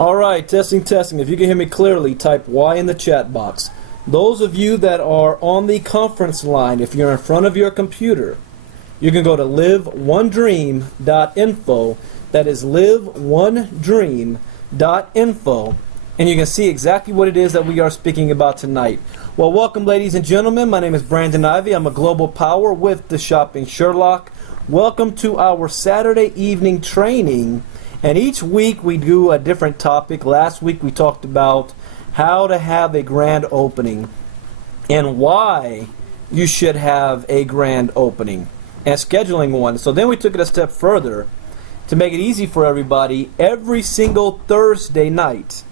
All right, testing, testing. If you can hear me clearly, type Y in the chat box. Those of you that are on the conference line, if you're in front of your computer, you can go to liveonedream.info. That is liveonedream.info. And you can see exactly what it is that we are speaking about tonight. Well, welcome, ladies and gentlemen. My name is Brandon Ivey. I'm a global power with the Shopping Sherlock. Welcome to our Saturday evening training. And each week we do a different topic. Last week we talked about how to have a grand opening and why you should have a grand opening and scheduling one. So then we took it a step further to make it easy for everybody. Every single Thursday night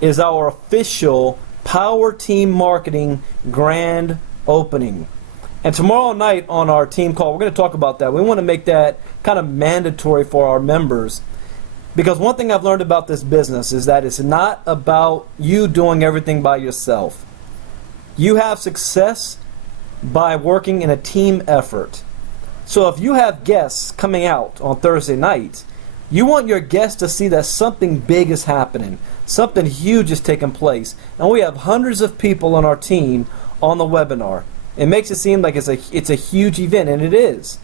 is our official Power Team Marketing grand opening. And tomorrow night on our team call, we're going to talk about that. We want to make that kind of mandatory for our members. Because one thing I've learned about this business is that it's not about you doing everything by yourself. You have success by working in a team effort. So if you have guests coming out on Thursday night, you want your guests to see that something big is happening. Something huge is taking place. And we have hundreds of people on our team on the webinar. It makes it seem like it's a huge event, and it is.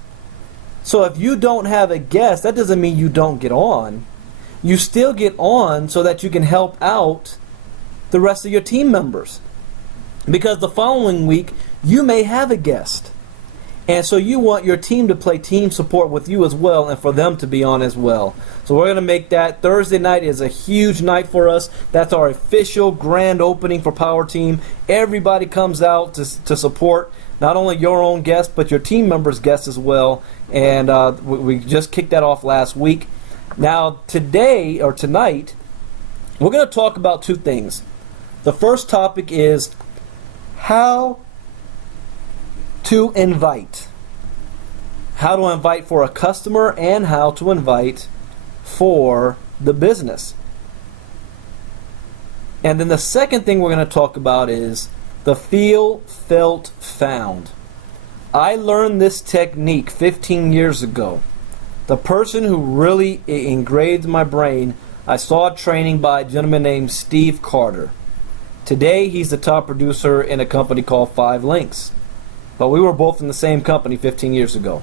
So if you don't have a guest, that doesn't mean you don't get on. You still get on so that you can help out the rest of your team members. Because the following week, you may have a guest. And so you want your team to play team support with you as well and for them to be on as well. So we're going to make that. Thursday night is a huge night for us. That's our official grand opening for Power Team. Everybody comes out to support not only your own guests, but your team members' guests as well. And we just kicked that off last week. Now, today, or tonight, we're going to talk about two things. The first topic is how to invite. How to invite for a customer and how to invite for the business. And then the second thing we're going to talk about is the feel, felt, found. I learned this technique 15 years ago. The person who really engraved my brain, I saw a training by a gentleman named Steve Carter. Today, he's the top producer in a company called 5 Links. But we were both in the same company 15 years ago.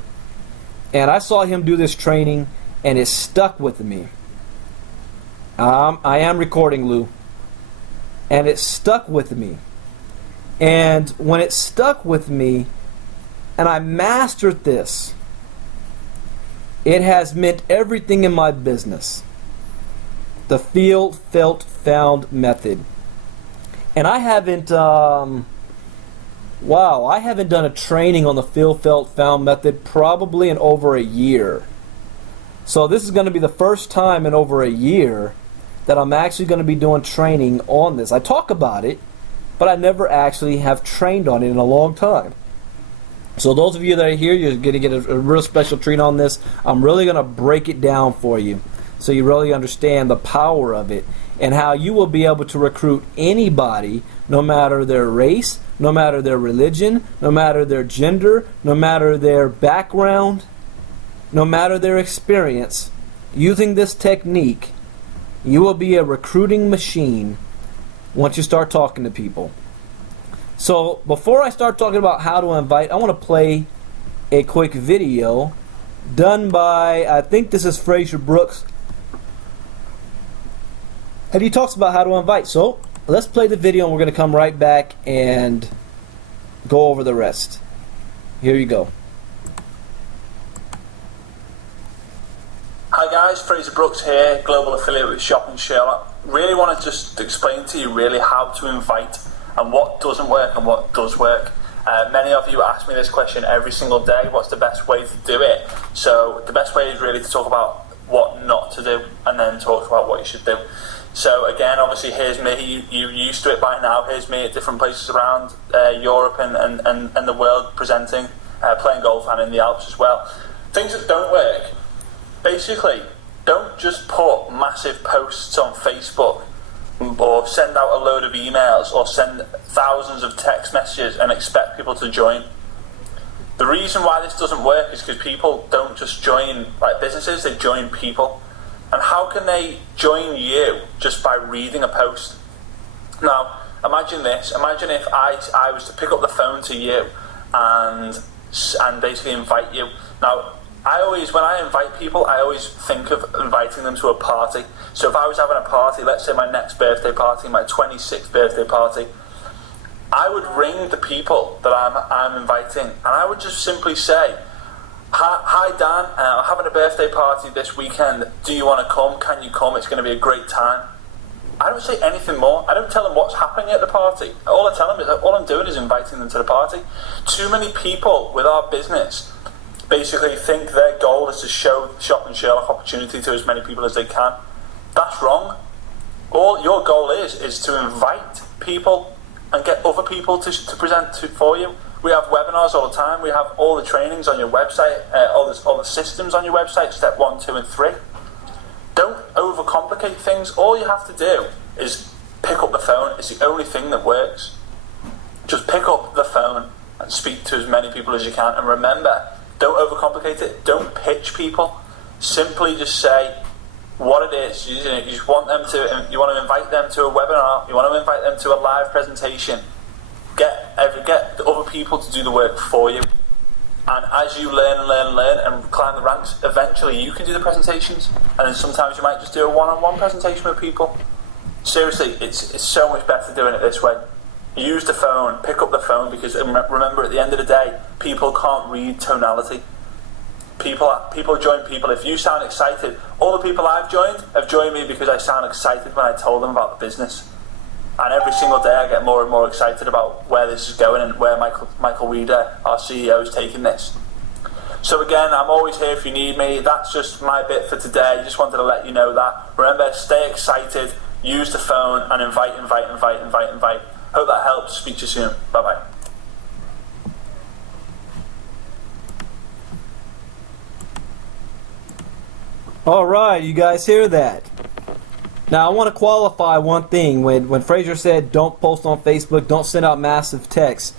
And I saw him do this training, and it stuck with me. I am recording, Lou. And it stuck with me. And when it stuck with me, and I mastered this, it has meant everything in my business. The feel, felt, found method. And I haven't, I haven't done a training on the feel, felt, found method probably in over a year. So this is going to be the first time in over a year that I'm actually going to be doing training on this. I talk about it, but I never actually have trained on it in a long time. So those of you that are here, you're going to get a real special treat on this. I'm really going to break it down for you so you really understand the power of it and how you will be able to recruit anybody, no matter their race, no matter their religion, no matter their gender, no matter their background, no matter their experience. Using this technique, you will be a recruiting machine once you start talking to people. So before I start talking about how to invite, I want to play a quick video done by, I think this is Fraser Brooks, and he talks about how to invite. So let's play the video and we're going to come right back and go over the rest. Here you go. Hi guys, Fraser Brooks here, global affiliate with Shopping Sherlock. Really want to just explain to you really how to invite and what doesn't work and what does work. Many of you ask me this question every single day, what's the best way to do it? So the best way is really to talk about what not to do and then talk about what you should do. So again, obviously here's me, you're used to it by now, here's me at different places around Europe and the world presenting, playing golf and in the Alps as well. Things that don't work, basically, don't just put massive posts on Facebook or send out a load of emails or send thousands of text messages and expect people to join. The reason why this doesn't work is because people don't just join like businesses, they join people. And how can they join you just by reading a post? Now, imagine this. Imagine if I was to pick up the phone to you and basically invite you. Now, when I invite people, I always think of inviting them to a party. So if I was having a party, let's say my next birthday party, my 26th birthday party, I would ring the people that I'm inviting, and I would just simply say, Hi Dan, I'm having a birthday party this weekend. Do you want to come? Can you come? It's going to be a great time. I don't say anything more. I don't tell them what's happening at the party. All I'm doing is inviting them to the party. Too many people with our business basically think their goal is to show Shop and Sherlock opportunity to as many people as they can. That's wrong. All your goal is to invite people and get other people to present for you. We have webinars all the time. We have all the trainings on your website, all the systems on your website, step 1, 2 and 3. Don't overcomplicate things. All you have to do is pick up the phone. It's the only thing that works. Just pick up the phone and speak to as many people as you can. And remember, don't overcomplicate it. Don't pitch people. Simply just say what it is. You just want them to. You want to invite them to a webinar. You want to invite them to a live presentation. Get the other people to do the work for you. And as you learn and climb the ranks, eventually you can do the presentations. And then sometimes you might just do a one-on-one presentation with people. Seriously, it's so much better doing it this way. Use the phone, pick up the phone, because remember, at the end of the day, people can't read tonality. People join people. If you sound excited, all the people I've joined have joined me because I sound excited when I told them about the business. And every single day I get more and more excited about where this is going and where Michael Reeder, our CEO, is taking this. So again, I'm always here if you need me. That's just my bit for today. Just wanted to let you know that. Remember, stay excited, use the phone, and invite. Hope that helps. Speak to you soon. Bye-bye. All right, you guys hear that? Now, I want to qualify one thing. When Fraser said don't post on Facebook, don't send out massive texts,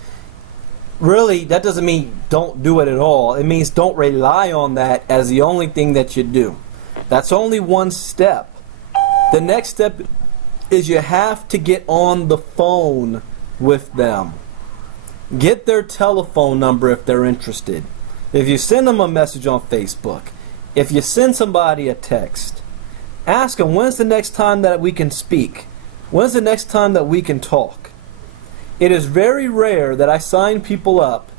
really, that doesn't mean don't do it at all. It means don't rely on that as the only thing that you do. That's only one step. The next step is you have to get on the phone with them. Get their telephone number if they're interested. If you send them a message on Facebook, if you send somebody a text, ask them, when's the next time that we can speak? When's the next time that we can talk? It is very rare that I sign people up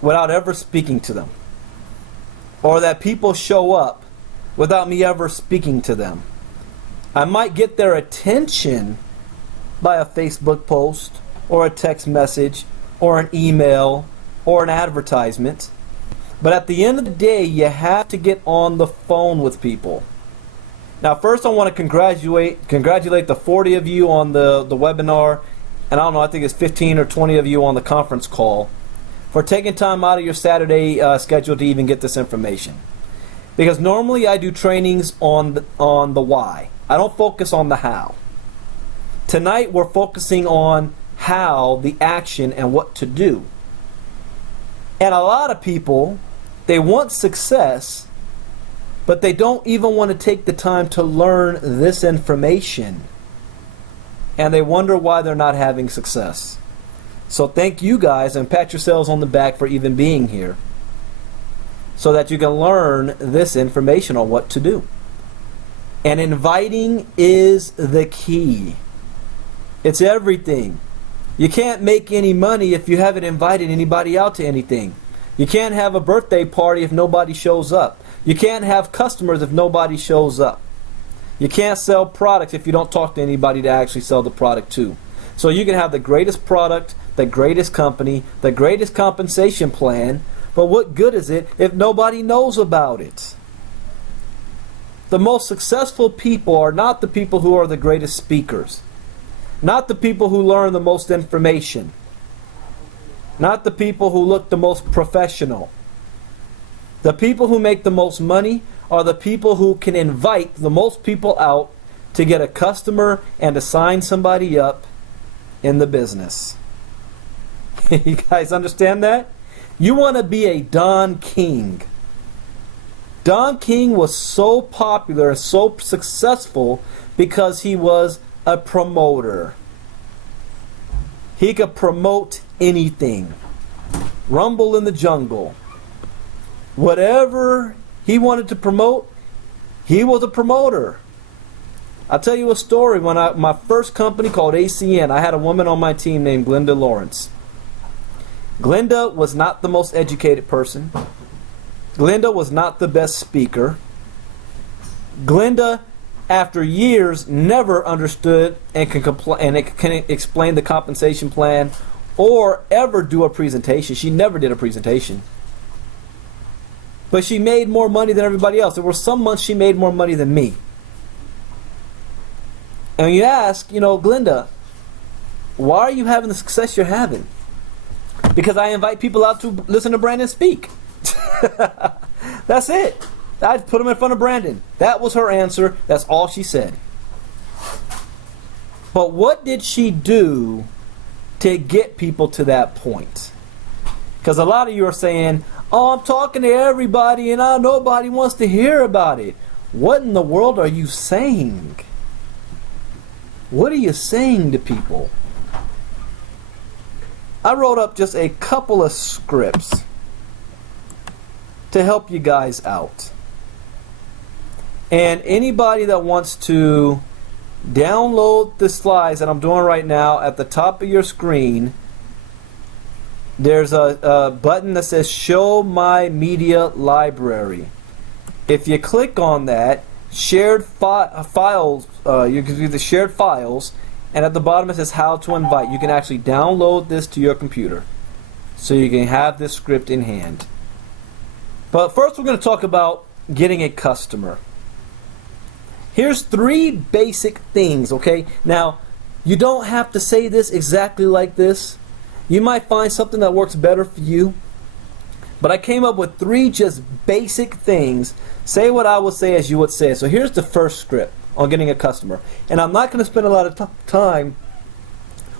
without ever speaking to them, or that people show up without me ever speaking to them. I might get their attention by a Facebook post, or a text message, or an email, or an advertisement. But at the end of the day, you have to get on the phone with people. Now, first I want to congratulate the 40 of you on the webinar, and I don't know, I think it's 15 or 20 of you on the conference call, for taking time out of your Saturday schedule to even get this information. Because normally I do trainings on the why. I don't focus on the how. Tonight we're focusing on how, the action, and what to do. And a lot of people, they want success, but they don't even want to take the time to learn this information. And they wonder why they're not having success. So thank you guys, and pat yourselves on the back for even being here, so that you can learn this information on what to do. And inviting is the key. It's everything. You can't make any money if you haven't invited anybody out to anything. You can't have a birthday party if nobody shows up. You can't have customers if nobody shows up. You can't sell products if you don't talk to anybody to actually sell the product to. So you can have the greatest product, the greatest company, the greatest compensation plan, but what good is it if nobody knows about it? The most successful people are not the people who are the greatest speakers, not the people who learn the most information, not the people who look the most professional. The people who make the most money are the people who can invite the most people out to get a customer and to sign somebody up in the business. You guys understand that? You want to be a Don King. Don King was so popular and so successful because he was a promoter. He could promote anything. Rumble in the Jungle. Whatever he wanted to promote, he was a promoter. I'll tell you a story. When my first company called ACN, I had a woman on my team named Glenda Lawrence. Glenda was not the most educated person. Glenda was not the best speaker. Glenda, after years, never understood and can explain the compensation plan or ever do a presentation. She never did a presentation. But she made more money than everybody else. There were some months she made more money than me. And you ask, Glenda, why are you having the success you're having? Because I invite people out to listen to Brandon speak. That's it. I put them in front of Brandon. That was her answer. That's all she said. But what did she do to get people to that point? Because a lot of you are saying, oh, I'm talking to everybody and nobody wants to hear about it. What in the world are you saying? What are you saying to people? I wrote up just a couple of scripts to help you guys out. And anybody that wants to download the slides that I'm doing right now, at the top of your screen, there's a button that says Show My Media Library. If you click on that, shared files, you can do the shared files, and at the bottom it says How to Invite. You can actually download this to your computer so you can have this script in hand. But first we're going to talk about getting a customer. Here's 3 basic things, okay? Now, you don't have to say this exactly like this. You might find something that works better for you. But I came up with 3 just basic things. Say what I would say as you would say it. So here's the first script on getting a customer. And I'm not going to spend a lot of time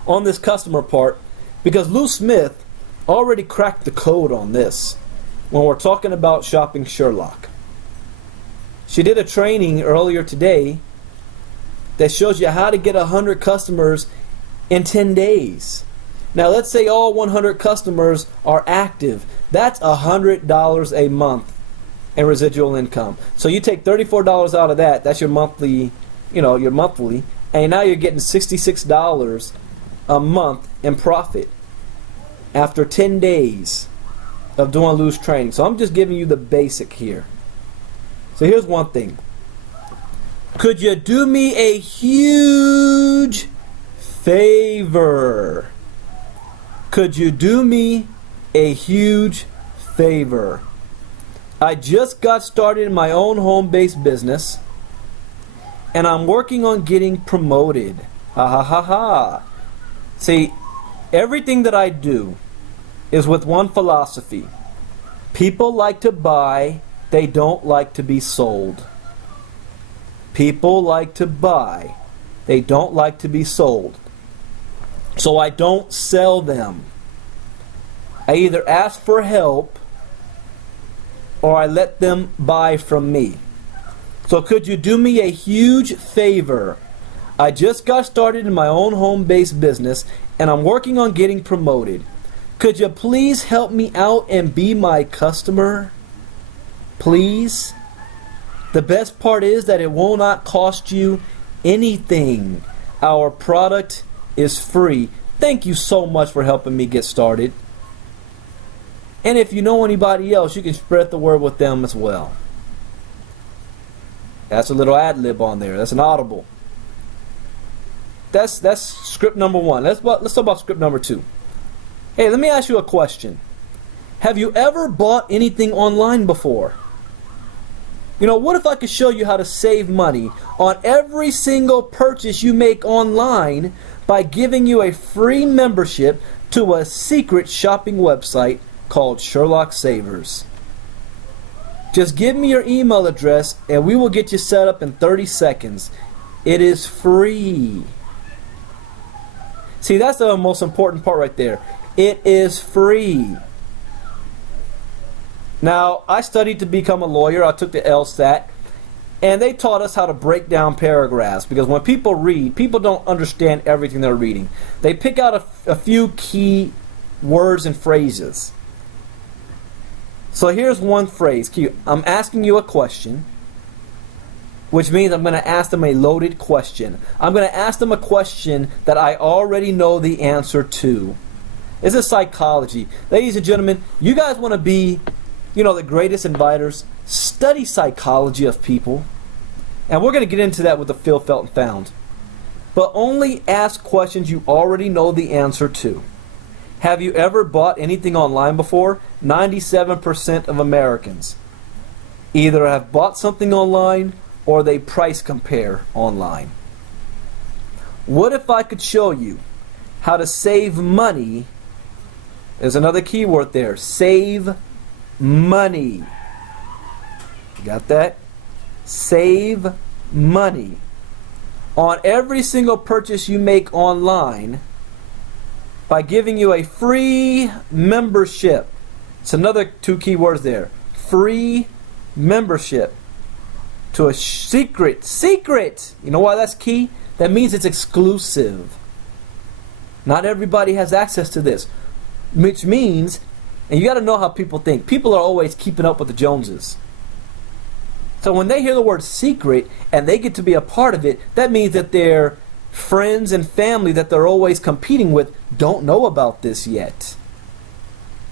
on this customer part because Lou Smith already cracked the code on this when we're talking about shopping Sherlock. She did a training earlier today that shows you how to get 100 customers in 10 days. Now let's say all 100 customers are active. That's $100 a month in residual income. So you take $34 out of that, that's your monthly, your monthly, and now you're getting $66 a month in profit after 10 days of doing Lou's training. So I'm just giving you the basic here. So here's one thing. Could you do me a huge favor? Could you do me a huge favor? I just got started in my own home-based business and I'm working on getting promoted. Ha ha ha ha. See, everything that I do is with one philosophy. People like to buy, they don't like to be sold. People like to buy, they don't like to be sold. So I don't sell them. I either ask for help or I let them buy from me. So could you do me a huge favor? I just got started in my own home-based business and I'm working on getting promoted. Could you please help me out and be my customer? Please? The best part is that it will not cost you anything. Our product is free. Thank you so much for helping me get started. And if you know anybody else, you can spread the word with them as well. That's a little ad lib on there. That's an audible. That's script number 1. Let's talk about script number 2. Hey, let me ask you a question. Have you ever bought anything online before? What if I could show you how to save money on every single purchase you make online by giving you a free membership to a secret shopping website called Sherlock Savers? Just give me your email address and we will get you set up in 30 seconds. It is free. See, that's the most important part right there. It is free. Now, I studied to become a lawyer. I took the LSAT, and they taught us how to break down paragraphs, because when people read, people don't understand everything they're reading. They pick out a few key words and phrases. So here's one phrase. I'm asking you a question, which means I'm going to ask them a loaded question. I'm going to ask them a question that I already know the answer to. This is psychology. Ladies and gentlemen, you guys want to be, the greatest inviters? Study psychology of people. And we're going to get into that with the feel, felt, and found. But only ask questions you already know the answer to. Have you ever bought anything online before? 97% of Americans either have bought something online or they price compare online. What if I could show you how to save money? There's another key word there. Save money. Got that? Save money. On every single purchase you make online by giving you a free membership. It's another two key words there. Free membership to a secret. You know why that's key? That means it's exclusive. Not everybody has access to this. Which means, and you got to know how people think. People are always keeping up with the Joneses. So when they hear the word secret and they get to be a part of it, that means that their friends and family that they're always competing with don't know about this yet.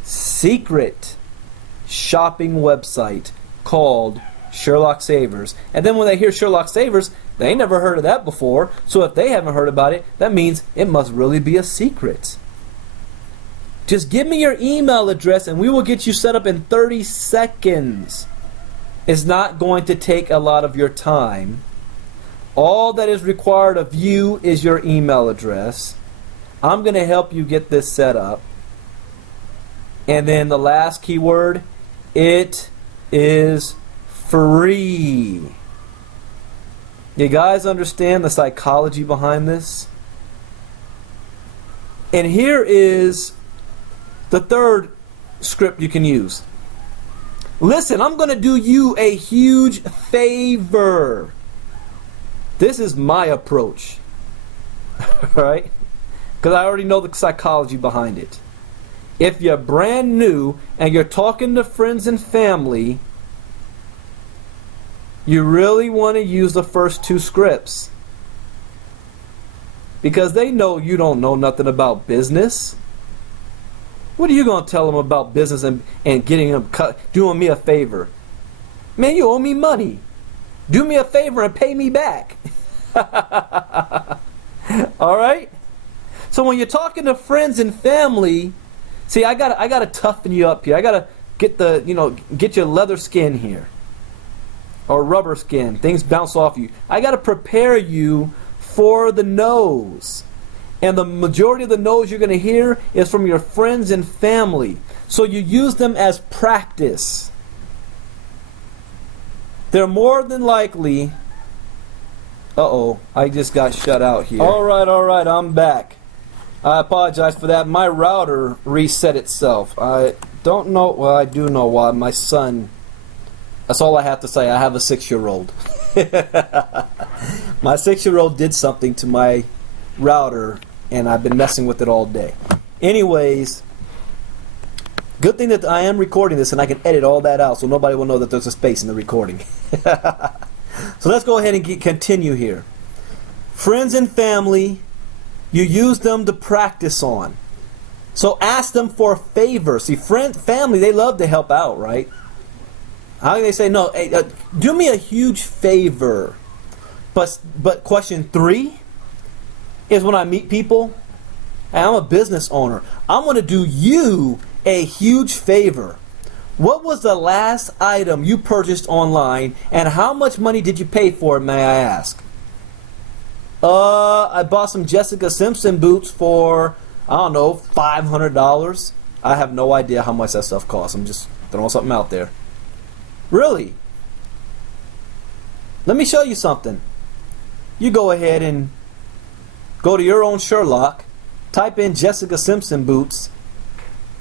Secret shopping website called Sherlock Savers. And then when they hear Sherlock Savers, they ain't never heard of that before. So if they haven't heard about it, that means it must really be a secret. Just give me your email address and we will get you set up in 30 seconds. It's not going to take a lot of your time. All that is required of you is your email address. I'm going to help you get this set up. And then the last keyword, it is free. You guys understand the psychology behind this? And here is the third script you can use. Listen, I'm going to do you a huge favor. This is my approach. Right? Because I already know the psychology behind it. If you're brand new and you're talking to friends and family, you really want to use the first two scripts. Because they know you don't know nothing about business. What are you going to tell them about business and getting them doing me a favor? Man, you owe me money. Do me a favor and pay me back. All right? So when you're talking to friends and family, see, I got to toughen you up here. I got to get your leather skin here. Or rubber skin. Things bounce off you. I got to prepare you for the no's. And the majority of the no's you're going to hear is from your friends and family. So you use them as practice. They're more than likely... I just got shut out here. All right, I'm back. I apologize for that. My router reset itself. I don't know... Well, I do know why. My son... That's all I have to say. I have a 6-year-old. My 6-year-old did something to my router, and I've been messing with it all day. Anyways, good thing that I am recording this, and I can edit all that out, so nobody will know that there's a space in the recording. So let's go ahead and continue here. Friends and family, you use them to practice on. So ask them for a favor. See, family, they love to help out, right? How can they say, no, hey, do me a huge favor? But question 3 is when I meet people, and I'm a business owner, I'm going to do you a huge favor. What was the last item you purchased online, and how much money did you pay for it, may I ask? I bought some Jessica Simpson boots for, I don't know, $500. I have no idea how much that stuff costs. I'm just throwing something out there. Really? Let me show you something. You go ahead and go to your own Sherlock, type in Jessica Simpson boots,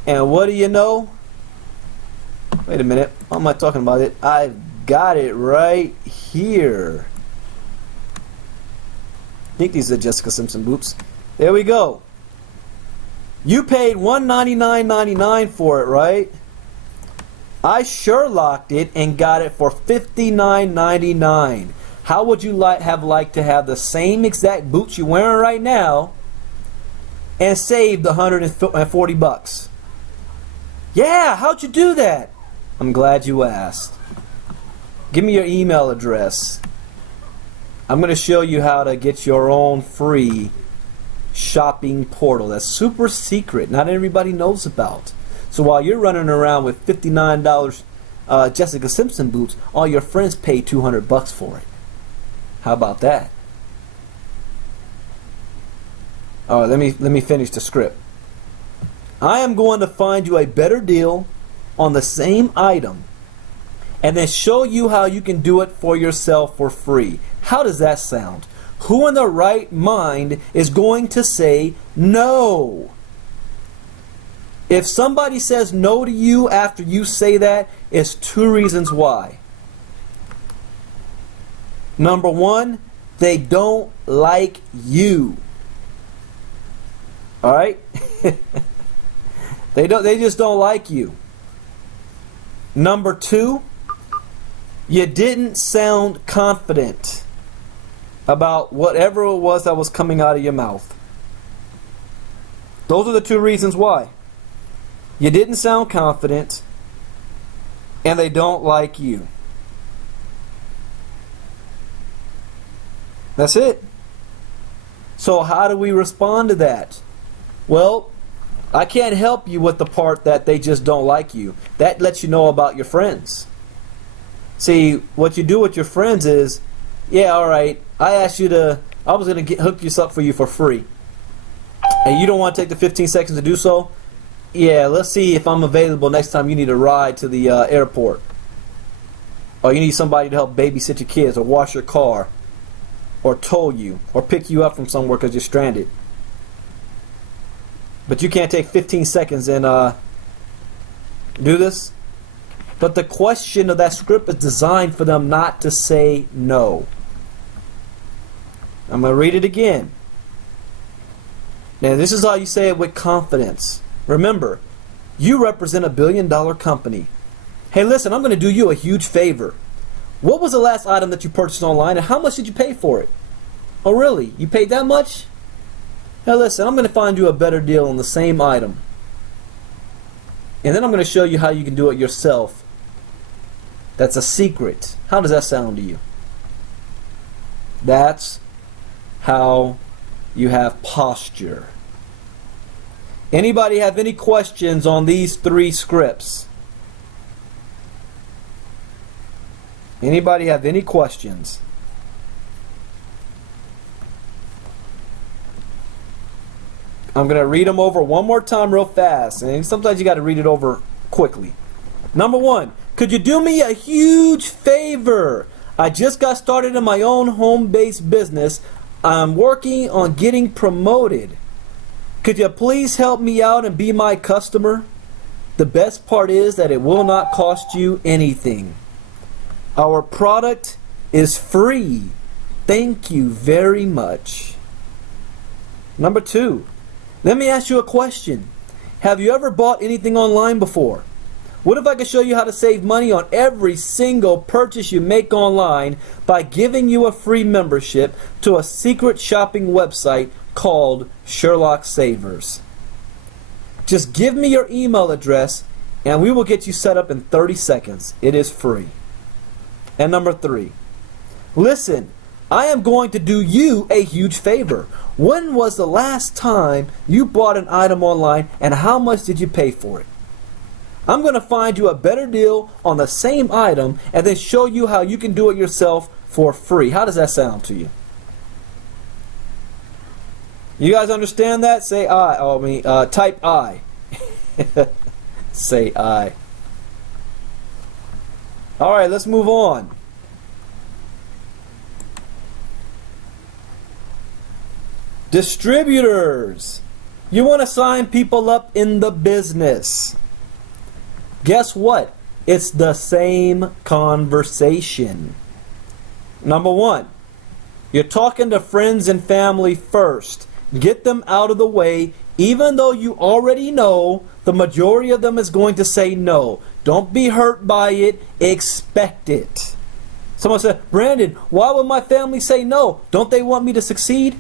and what do you know? Wait a minute. Why am I talking about it? I've got it right here. I think these are Jessica Simpson boots. There we go. You paid $199.99 for it, right? I Sherlocked it and got it for $59.99. How would you have liked to have the same exact boots you're wearing right now and saved $140? Yeah, how'd you do that? I'm glad you asked. Give me your email address. I'm going to show you how to get your own free shopping portal. That's super secret. Not everybody knows about. So while you're running around with $59 Jessica Simpson boots, all your friends pay $200 for it. How about that? All right, let me finish the script. I am going to find you a better deal on the same item and then show you how you can do it for yourself for free. How does that sound? Who in their right mind is going to say no? If somebody says no to you after you say that, it's two reasons why. Number one, they don't like you. All right? They just don't like you. Number two, you didn't sound confident about whatever it was that was coming out of your mouth. Those are the two reasons why. You didn't sound confident, and they don't like you. That's it. So how do we respond to that? Well, I can't help you with the part that they just don't like you. That lets you know about your friends. See, what you do with your friends is, yeah, all right, I was going to hook this up for you for free. And you don't want to take the 15 seconds to do so? Yeah, let's see if I'm available next time you need a ride to the airport. Or you need somebody to help babysit your kids or wash your car or tow you or pick you up from somewhere because you're stranded. But you can't take 15 seconds and do this. But the question of that script is designed for them not to say no. I'm going to read it again. Now, this is how you say it with confidence. Remember, you represent a billion-dollar company. Hey, listen, I'm going to do you a huge favor. What was the last item that you purchased online, and how much did you pay for it? Oh, really? You paid that much? Now, listen, I'm going to find you a better deal on the same item. And then I'm going to show you how you can do it yourself. That's a secret. How does that sound to you? That's how you have posture. Anybody have any questions on these three scripts? Anybody have any questions? I'm going to read them over one more time real fast. And sometimes you got to read it over quickly. Number one, could you do me a huge favor? I just got started in my own home-based business. I'm working on getting promoted. Could you please help me out and be my customer? The best part is that it will not cost you anything. Our product is free. Thank you very much. Number two, let me ask you a question. Have you ever bought anything online before? What if I could show you how to save money on every single purchase you make online by giving you a free membership to a secret shopping website called Sherlock Savers? Just give me your email address and we will get you set up in 30 seconds. It is free. And number three, listen, I am going to do you a huge favor. When was the last time you bought an item online and how much did you pay for it? I'm going to find you a better deal on the same item and then show you how you can do it yourself for free. How does that sound to you? You guys understand that? Say I. Type I. Say I. All right, let's move on. Distributors. You want to sign people up in the business. Guess what? It's the same conversation. Number one, you're talking to friends and family first. Get them out of the way, even though you already know the majority of them is going to say no. Don't be hurt by it. Expect it. Someone said, Brandon, why would my family say no? Don't they want me to succeed?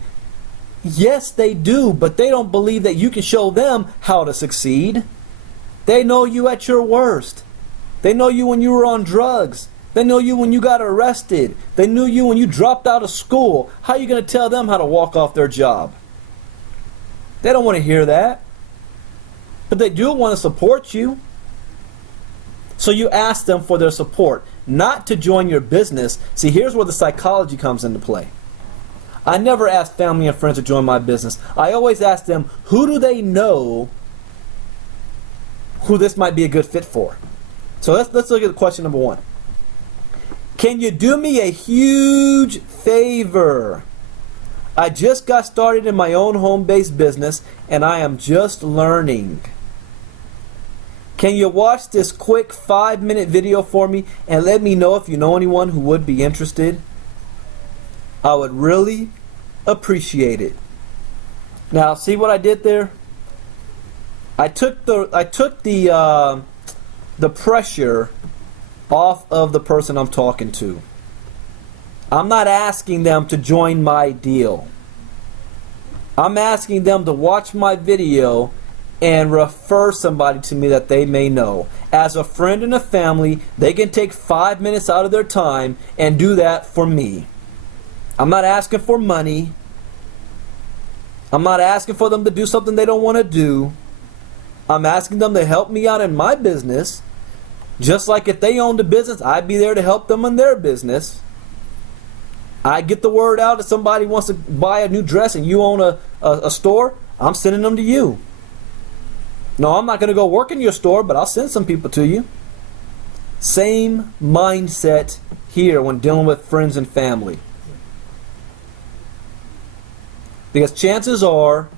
Yes, they do, but they don't believe that you can show them how to succeed. They know you at your worst. They know you when you were on drugs. They know you when you got arrested. They knew you when you dropped out of school. How are you going to tell them how to walk off their job? They don't want to hear that. But they do want to support you. So you ask them for their support, not to join your business. See, here's where the psychology comes into play. I never ask family and friends to join my business. I always ask them, who do they know who this might be a good fit for? So let's look at question number one. Can you do me a huge favor? I just got started in my own home-based business and I am just learning. Can you watch this quick 5-minute video for me and let me know if you know anyone who would be interested? I would really appreciate it. Now, see what I did there? I took the pressure off of the person I'm talking to. I'm not asking them to join my deal. I'm asking them to watch my video and refer somebody to me that they may know. As a friend and a family, they can take 5 minutes out of their time and do that for me. I'm not asking for money. I'm not asking for them to do something they don't want to do. I'm asking them to help me out in my business. Just like if they owned a business, I'd be there to help them in their business. I get the word out if somebody wants to buy a new dress and you own a store, I'm sending them to you. No, I'm not going to go work in your store, but I'll send some people to you. Same mindset here when dealing with friends and family. Because chances are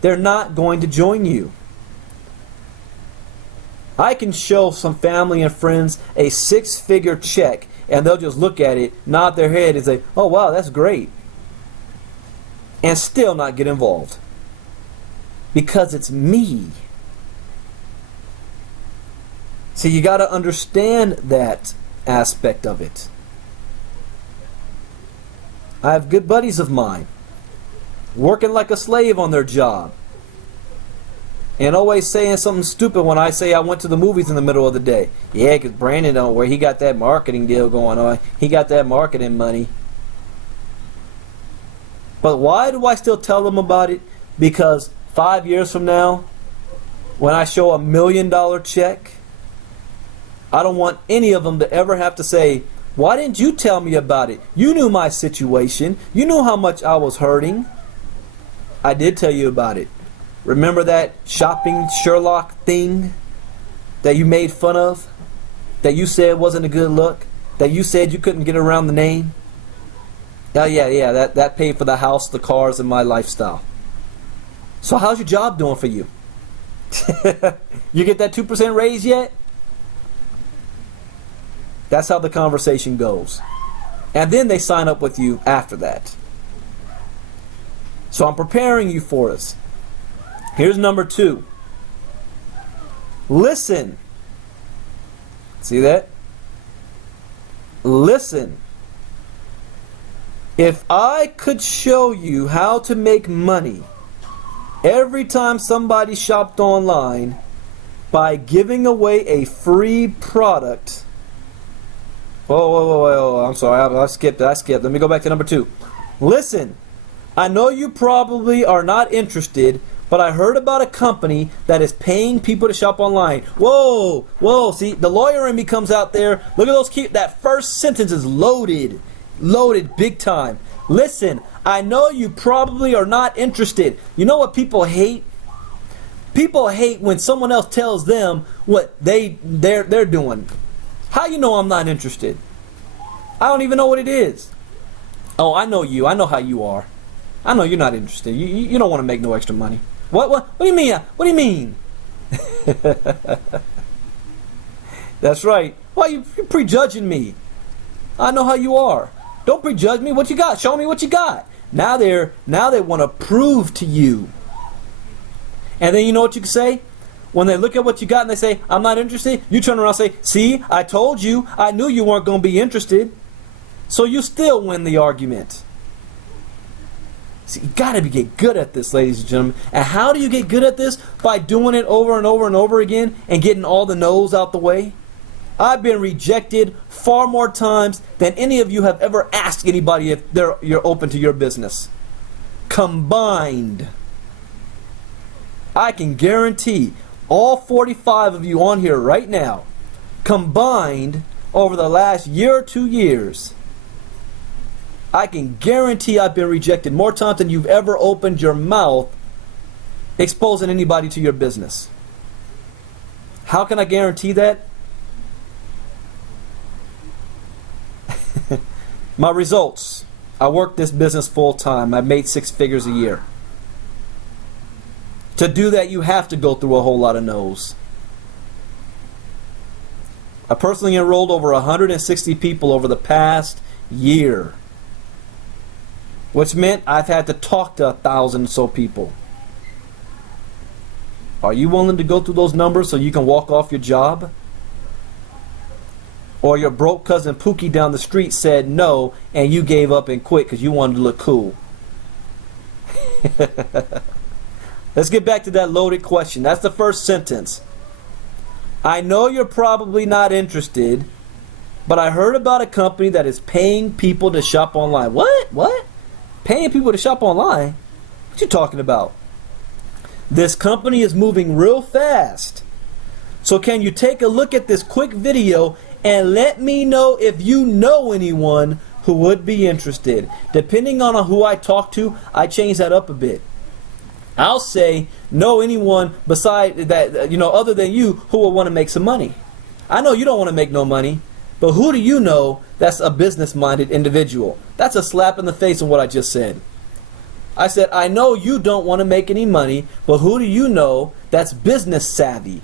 they're not going to join you. I can show some family and friends a 6-figure check and they'll just look at it, nod their head and say, oh wow, that's great. And still not get involved. Because it's me. So you got to understand that aspect of it. I have good buddies of mine working like a slave on their job and always saying something stupid when I say I went to the movies in the middle of the day. Yeah, because Brandon don't where he got that marketing deal going on. He got that marketing money. But why do I still tell them about it? Because 5 years from now, when I show $1 million check, I don't want any of them to ever have to say, why didn't you tell me about it? You knew my situation. You knew how much I was hurting. I did tell you about it. Remember that shopping Sherlock thing that you made fun of? That you said wasn't a good look? That you said you couldn't get around the name? Oh yeah, that paid for the house, the cars, and my lifestyle. So how's your job doing for you? You get that 2% raise yet? That's how the conversation goes. And then they sign up with you after that. So I'm preparing you for this. Here's number 2. Listen. See that? Listen. If I could show you how to make money every time somebody shopped online by giving away a free product. Whoa, I'm sorry, I skipped. Let me go back to number 2. Listen, I know you probably are not interested, but I heard about a company that is paying people to shop online. Whoa, see, the lawyer in me comes out there. Look at those that first sentence is loaded big time. Listen, I know you probably are not interested. You know what people hate? People hate when someone else tells them what they're doing. How you know I'm not interested? I don't even know what it is. Oh, I know you. I know how you are. I know you're not interested. You don't want to make no extra money. What do you mean? What do you mean? That's right. Why you prejudging me? I know how you are. Don't prejudge me. What you got? Show me what you got. Now they want to prove to you. And then you know what you can say? When they look at what you got and they say, I'm not interested, you turn around and say, see, I told you, I knew you weren't going to be interested. So you still win the argument. See, you got to get good at this, ladies and gentlemen. And how do you get good at this? By doing it over and over and over again and getting all the no's out the way. I've been rejected far more times than any of you have ever asked anybody if you're open to your business. Combined. I can guarantee all 45 of you on here right now, combined over the last year or 2 years, I can guarantee I've been rejected more times than you've ever opened your mouth exposing anybody to your business. How can I guarantee that? My results. I work this business full time. I made 6 figures a year. To do that, you have to go through a whole lot of no's. I personally enrolled over 160 people over the past year, which meant I've had to talk to 1,000 or so people. Are you willing to go through those numbers so you can walk off your job? Or your broke cousin Pookie down the street said no and you gave up and quit because you wanted to look cool? Let's get back to that loaded question. That's the first sentence. I know you're probably not interested, but I heard about a company that is paying people to shop online. What? What? Paying people to shop online? What you talking about? This company is moving real fast. So can you take a look at this quick video and let me know if you know anyone who would be interested? Depending on who I talk to, I change that up a bit. I'll say, know anyone beside that, other than you who will want to make some money. I know you don't want to make no money, but who do you know that's a business-minded individual? That's a slap in the face of what I just said. I said, I know you don't want to make any money, but who do you know that's business savvy?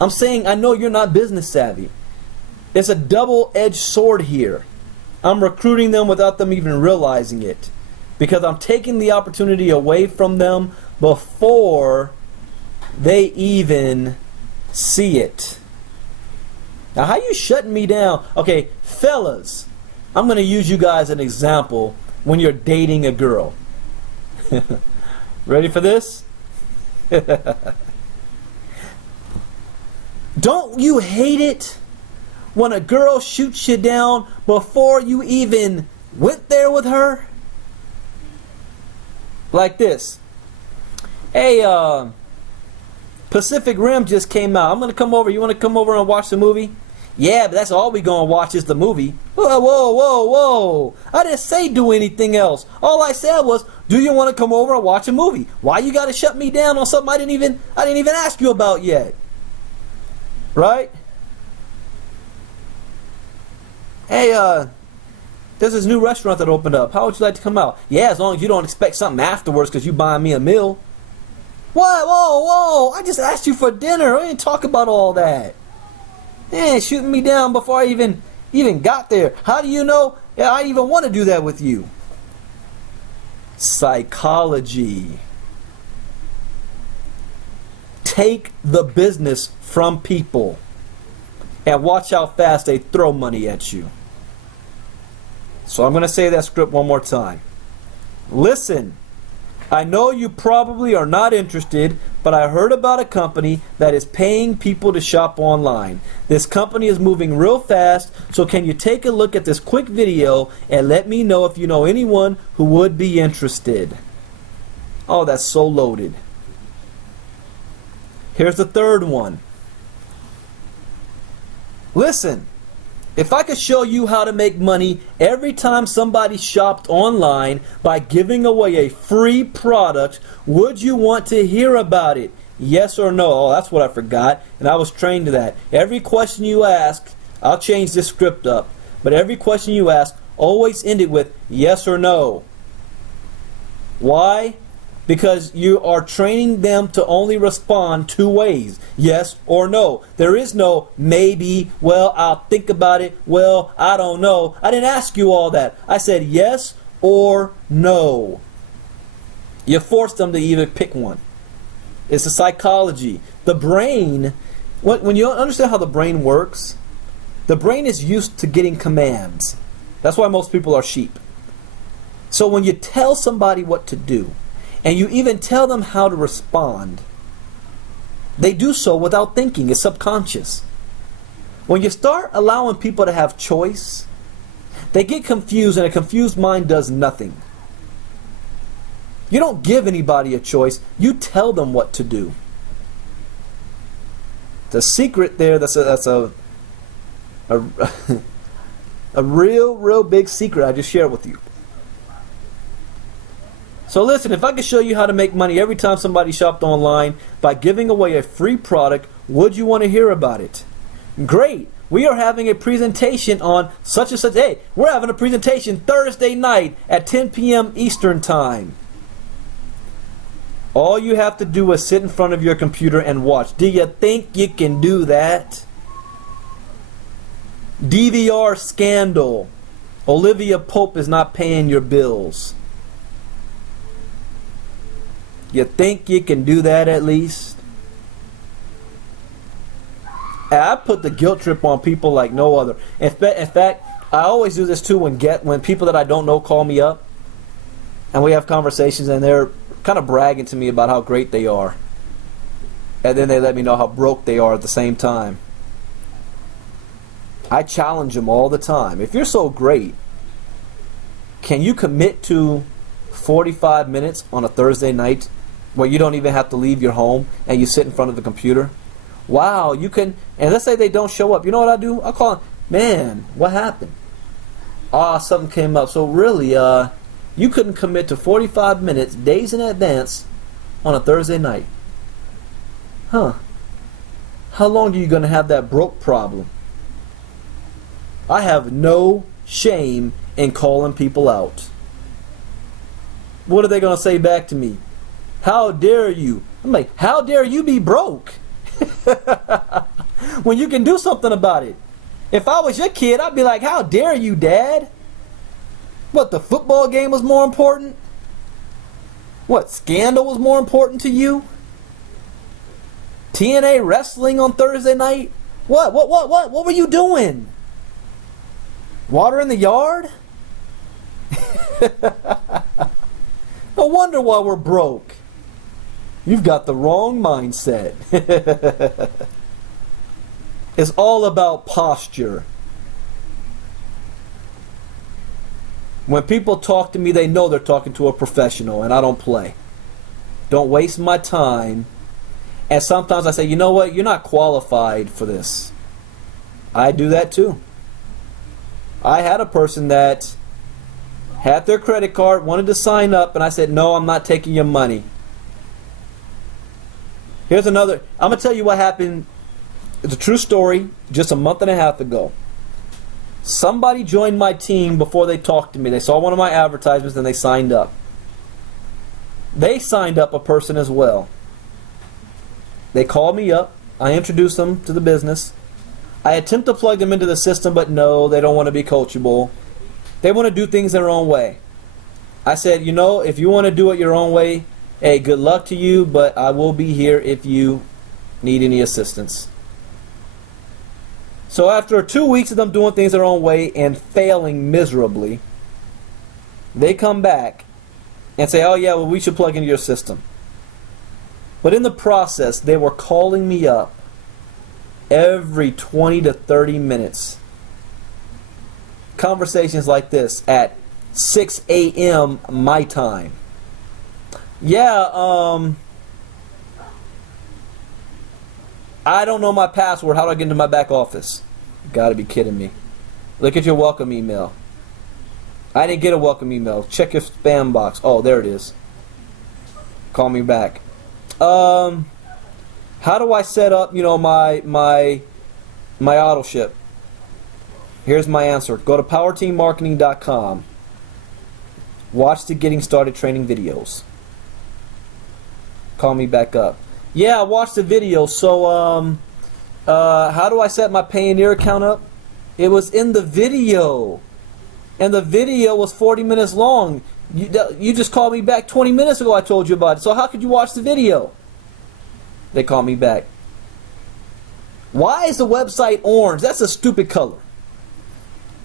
I'm saying I know you're not business savvy. It's a double-edged sword here. I'm recruiting them without them even realizing it, because I'm taking the opportunity away from them before they even see it. Now, how you shutting me down? Okay, fellas, I'm going to use you guys as an example when you're dating a girl. Ready for this? Don't you hate it when a girl shoots you down before you even went there with her? Like this. Hey, Pacific Rim just came out. I'm going to come over. You want to come over and watch the movie? Yeah, but that's all we going to watch is the movie. Whoa, whoa, whoa, whoa. I didn't say do anything else. All I said was, do you want to come over and watch a movie? Why you got to shut me down on something I didn't even ask you about yet? Right? Hey, there's this new restaurant that opened up. How would you like to come out? Yeah, as long as you don't expect something afterwards because you buying me a meal. What? Whoa, whoa. I just asked you for dinner. I didn't talk about all that. Man, shooting me down before I even got there. How do you know I even want to do that with you? Psychology. Take the business from people and watch how fast they throw money at you. So I'm going to say that script one more time. Listen, I know you probably are not interested, but I heard about a company that is paying people to shop online. This company is moving real fast, so can you take a look at this quick video and let me know if you know anyone who would be interested? Oh, that's so loaded. Here's the third one. Listen, if I could show you how to make money every time somebody shopped online by giving away a free product, would you want to hear about it? Yes or no? Oh, that's what I forgot, and I was trained to that. Every question you ask, I'll change this script up, but every question you ask, always end it with yes or no. Why? because you are training them to only respond two ways, yes or no. There is no maybe, well, I'll think about it, well, I don't know. I didn't ask you all that. I said yes or no. You force them to either pick one. It's a psychology. The brain, when you understand how the brain works, the brain is used to getting commands. That's why most people are sheep. So when you tell somebody what to do, and you even tell them how to respond, they do so without thinking. It's subconscious. When you start allowing people to have choice, they get confused, and a confused mind does nothing. You don't give anybody a choice. You tell them what to do. The secret there, that's a real big secret I just shared with you. So listen, if I could show you how to make money every time somebody shopped online by giving away a free product, would you want to hear about it? Great. We are having a presentation on such and such. Hey, we're having a presentation Thursday night at 10 p.m. Eastern Time. All you have to do is sit in front of your computer and watch. Do you think you can do that? DVR scandal. Olivia Pope is not paying your bills. You think you can do that at least? I put the guilt trip on people like no other. In fact, I always do this too when people that I don't know call me up and we have conversations and they're kind of bragging to me about how great they are. And then they let me know how broke they are at the same time. I challenge them all the time. If you're so great, can you commit to 45 minutes on a Thursday night where you don't even have to leave your home and you sit in front of the computer? Wow, you can. And let's say they don't show up. You know what I do? I'll call them. Man, what happened? Something came up. So really, you couldn't commit to 45 minutes, days in advance, on a Thursday night. Huh. How long are you going to have that broke problem? I have no shame in calling people out. What are they going to say back to me? How dare you? I'm like, how dare you be broke? When you can do something about it. If I was your kid, I'd be like, how dare you, Dad? What, the football game was more important? What, scandal was more important to you? TNA wrestling on Thursday night? What were you doing? Water in the yard? No wonder why we're broke. You've got the wrong mindset. It's all about posture. When people talk to me, they know they're talking to a professional, and I don't play. Don't waste my time. And sometimes I say, you know what? You're not qualified for this. I do that too. I had a person that had their credit card, wanted to sign up, and I said, no, I'm not taking your money. Here's another. I'm going to tell you what happened. It's a true story, just a month and a half ago. Somebody joined my team before they talked to me. They saw one of my advertisements and they signed up. They signed up a person as well. They called me up. I introduced them to the business. I attempt to plug them into the system, but no, they don't want to be coachable. They want to do things their own way. I said, you know, if you want to do it your own way, hey, good luck to you, but I will be here if you need any assistance. So after 2 weeks of them doing things their own way and failing miserably, they come back and say, oh yeah, well, we should plug into your system. But in the process, they were calling me up every 20 to 30 minutes. Conversations like this at 6 a.m. my time. Yeah, I don't know my password. How do I get into my back office? You gotta be kidding me. Look at your welcome email. I didn't get a welcome email. Check your spam box. Oh, there it is. Call me back. How do I set up, you know, my auto ship? Here's my answer. Go to powerteammarketing.com. Watch the Getting Started training videos. Call me back up. Yeah, I watched the video. So, how do I set my Payoneer account up? It was in the video. And the video was 40 minutes long. You just called me back 20 minutes ago. I told you about it. So how could you watch the video? They called me back. Why is the website orange? That's a stupid color.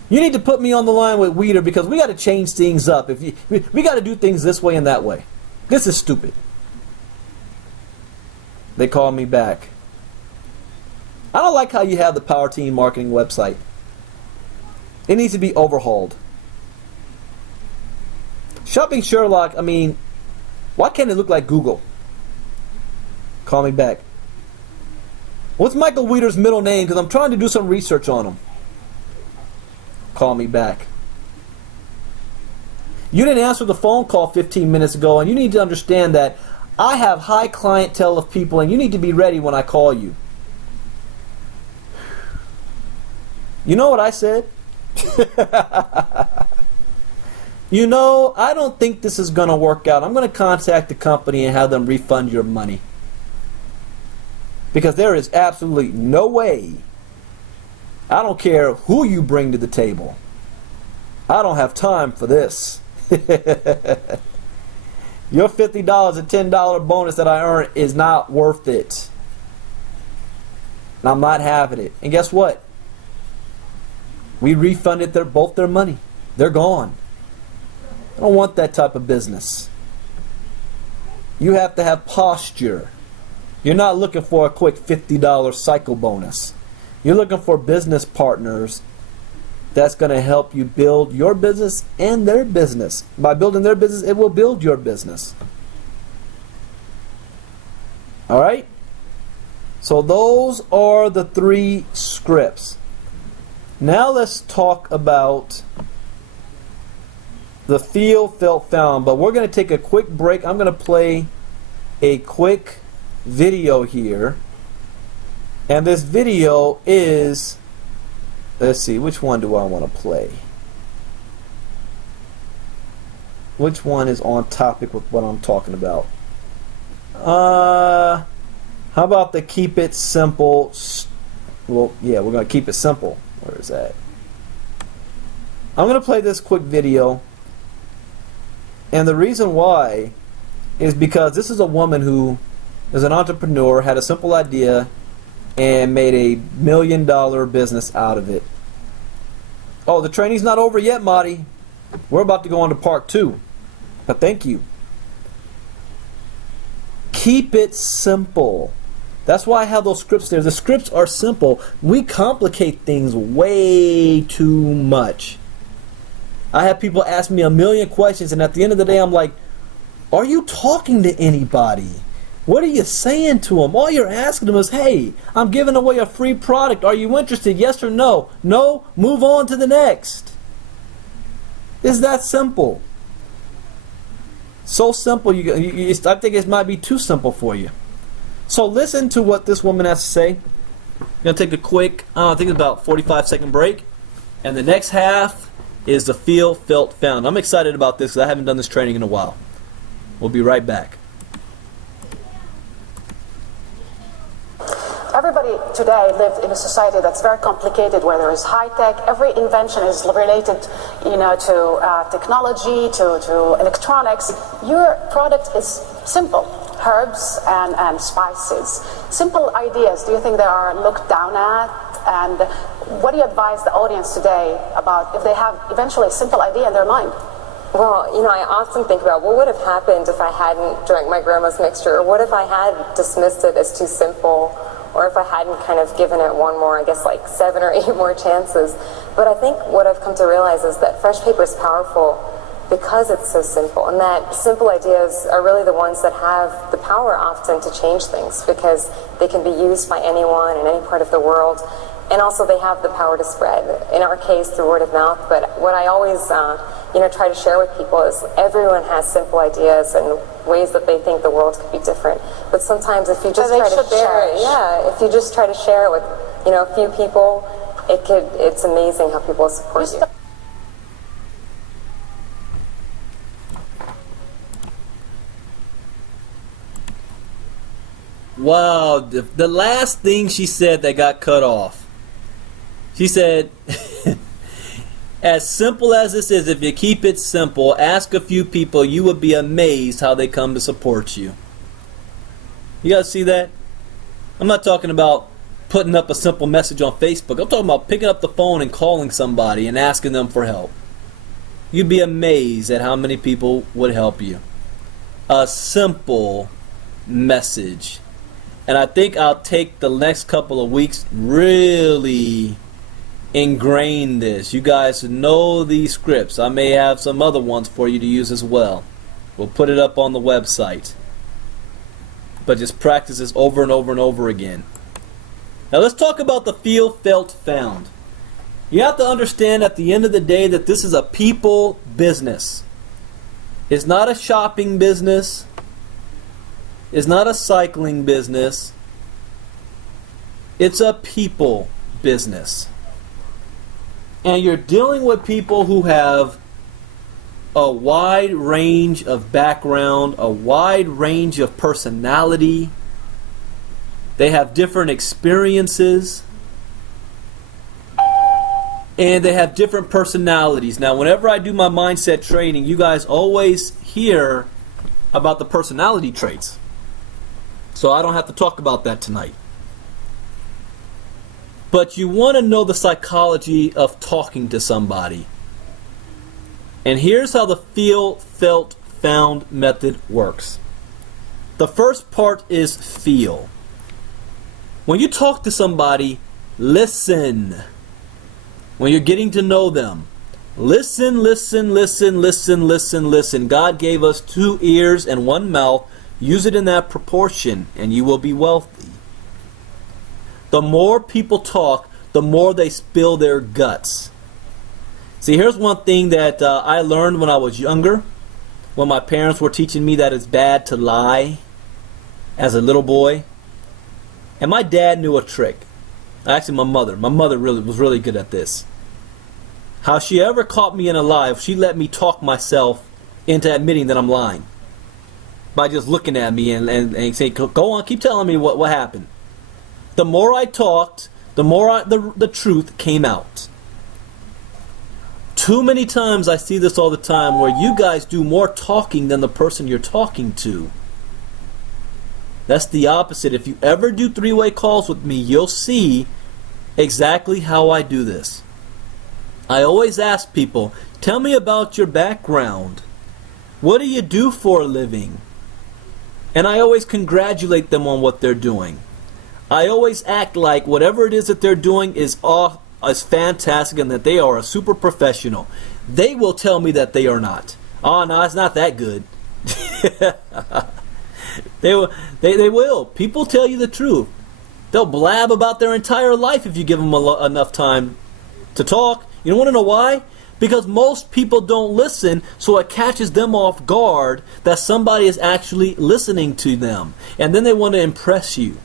You need to put me on the line with Weeder because we got to change things up. We got to do things this way and that way. This is stupid. They called me back. I don't like how you have the Power Team marketing website. It needs to be overhauled. Shopping Sherlock, I mean, why can't it look like Google? Call me back. What's Michael Weeder's middle name? Because I'm trying to do some research on him. Call me back. You didn't answer the phone call 15 minutes ago, and you need to understand that I have high clientele of people, and you need to be ready when I call you. You know what I said? You know, I don't think this is going to work out. I'm going to contact the company and have them refund your money. Because there is absolutely no way. I don't care who you bring to the table. I don't have time for this. Your $50 and $10 bonus that I earn is not worth it. And I'm not having it. And guess what? We refunded both their money. They're gone. I don't want that type of business. You have to have posture. You're not looking for a quick $50 cycle bonus. You're looking for business partners that's going to help you build your business and their business. By building their business, it will build your business. All right? So those are the 3 scripts. Now let's talk about the feel, felt, found. But we're going to take a quick break. I'm going to play a quick video here. And this video is, let's see, which one do I want to play? Which one is on topic with what I'm talking about? How about the keep it simple? Well, yeah, we're going to keep it simple. Where is that? I'm going to play this quick video. And the reason why is because this is a woman who is an entrepreneur, had a simple idea, and made $1 million business out of it. Oh, the training's not over yet, Marty. We're about to go on to part 2. But thank you. Keep it simple. That's why I have those scripts there. The scripts are simple. We complicate things way too much. I have people ask me 1,000,000 questions, and at the end of the day, I'm like, are you talking to anybody? What are you saying to them? All you're asking them is, hey, I'm giving away a free product. Are you interested? Yes or no? No? Move on to the next. It's that simple. So simple. I think it might be too simple for you. So listen to what this woman has to say. I'm going to take a quick, I think it's about 45-second break. And the next half is the feel, felt, found. I'm excited about this because I haven't done this training in a while. We'll be right back. Everybody today lives in a society that's very complicated, where there is high tech. Every invention is related, to technology, to electronics. Your product is simple: herbs and spices. Simple ideas. Do you think they are looked down at? And what do you advise the audience today about if they have eventually a simple idea in their mind? Well, I often think about what would have happened if I hadn't drank my grandma's mixture, or what if I had dismissed it as too simple, or if I hadn't kind of given it one more, I guess like 7 or 8 more chances. But I think what I've come to realize is that fresh paper is powerful because it's so simple, and that simple ideas are really the ones that have the power often to change things, because they can be used by anyone in any part of the world, and also they have the power to spread, in our case through word of mouth. But what I always try to share with people is everyone has simple ideas and ways that they think the world could be different. But sometimes if you just try to share it, if you just try to share it with a few people, it's amazing how people support you. Wow, the last thing she said that got cut off. She said, as simple as this is, if you keep it simple, ask a few people, you would be amazed how they come to support you. You guys see that? I'm not talking about putting up a simple message on Facebook. I'm talking about picking up the phone and calling somebody and asking them for help. You'd be amazed at how many people would help you. A simple message. And I think I'll take the next couple of weeks really ingrain this. You guys know these scripts. I may have some other ones for you to use as well. We'll put it up on the website. But just practice this over and over and over again. Now let's talk about the feel, felt, found. You have to understand at the end of the day that this is a people business. It's not a shopping business. It's not a cycling business. It's a people business. And you're dealing with people who have a wide range of background, a wide range of personality. They have different experiences. And they have different personalities. Now, whenever I do my mindset training, you guys always hear about the personality traits. So I don't have to talk about that tonight. But you want to know the psychology of talking to somebody. And here's how the feel, felt, found method works. The first part is feel. When you talk to somebody, listen. When you're getting to know them, listen, listen, listen, listen, listen, listen. God gave us 2 ears and 1 mouth. Use it in that proportion, and you will be wealthy. The more people talk, the more they spill their guts. See, here's one thing that I learned when I was younger, when my parents were teaching me that it's bad to lie as a little boy. And my dad knew a trick. Actually, my mother was really good at this. How she ever caught me in a lie, she let me talk myself into admitting that I'm lying. By just looking at me and saying, go on, keep telling me what happened. The more I talked, the more the truth came out. Too many times I see this all the time where you guys do more talking than the person you're talking to. That's the opposite. If you ever do 3-way calls with me, you'll see exactly how I do this. I always ask people, tell me about your background. What do you do for a living? And I always congratulate them on what they're doing. I always act like whatever it is that they're doing is fantastic and that they are a super professional. They will tell me that they are not. Oh, no, it's not that good. They will. People tell you the truth. They'll blab about their entire life if you give them enough time to talk. You don't want to know why? Because most people don't listen, so it catches them off guard that somebody is actually listening to them. And then they want to impress you.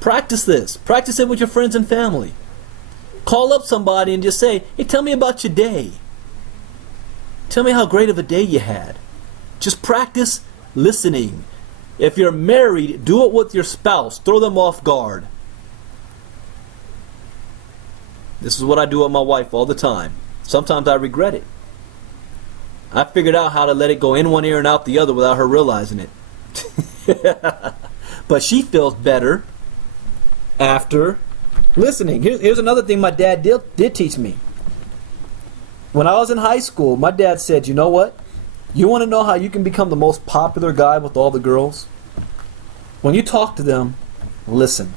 Practice this. Practice it with your friends and family. Call up somebody and just say, hey, tell me about your day. Tell me how great of a day you had. Just practice listening. If you're married, do it with your spouse. Throw them off guard. This is what I do with my wife all the time. Sometimes I regret it. I figured out how to let it go in one ear and out the other without her realizing it. But she feels better after listening. Here's another thing my dad did teach me. When I was in high school, my dad said, you know what? You want to know how you can become the most popular guy with all the girls? When you talk to them, listen.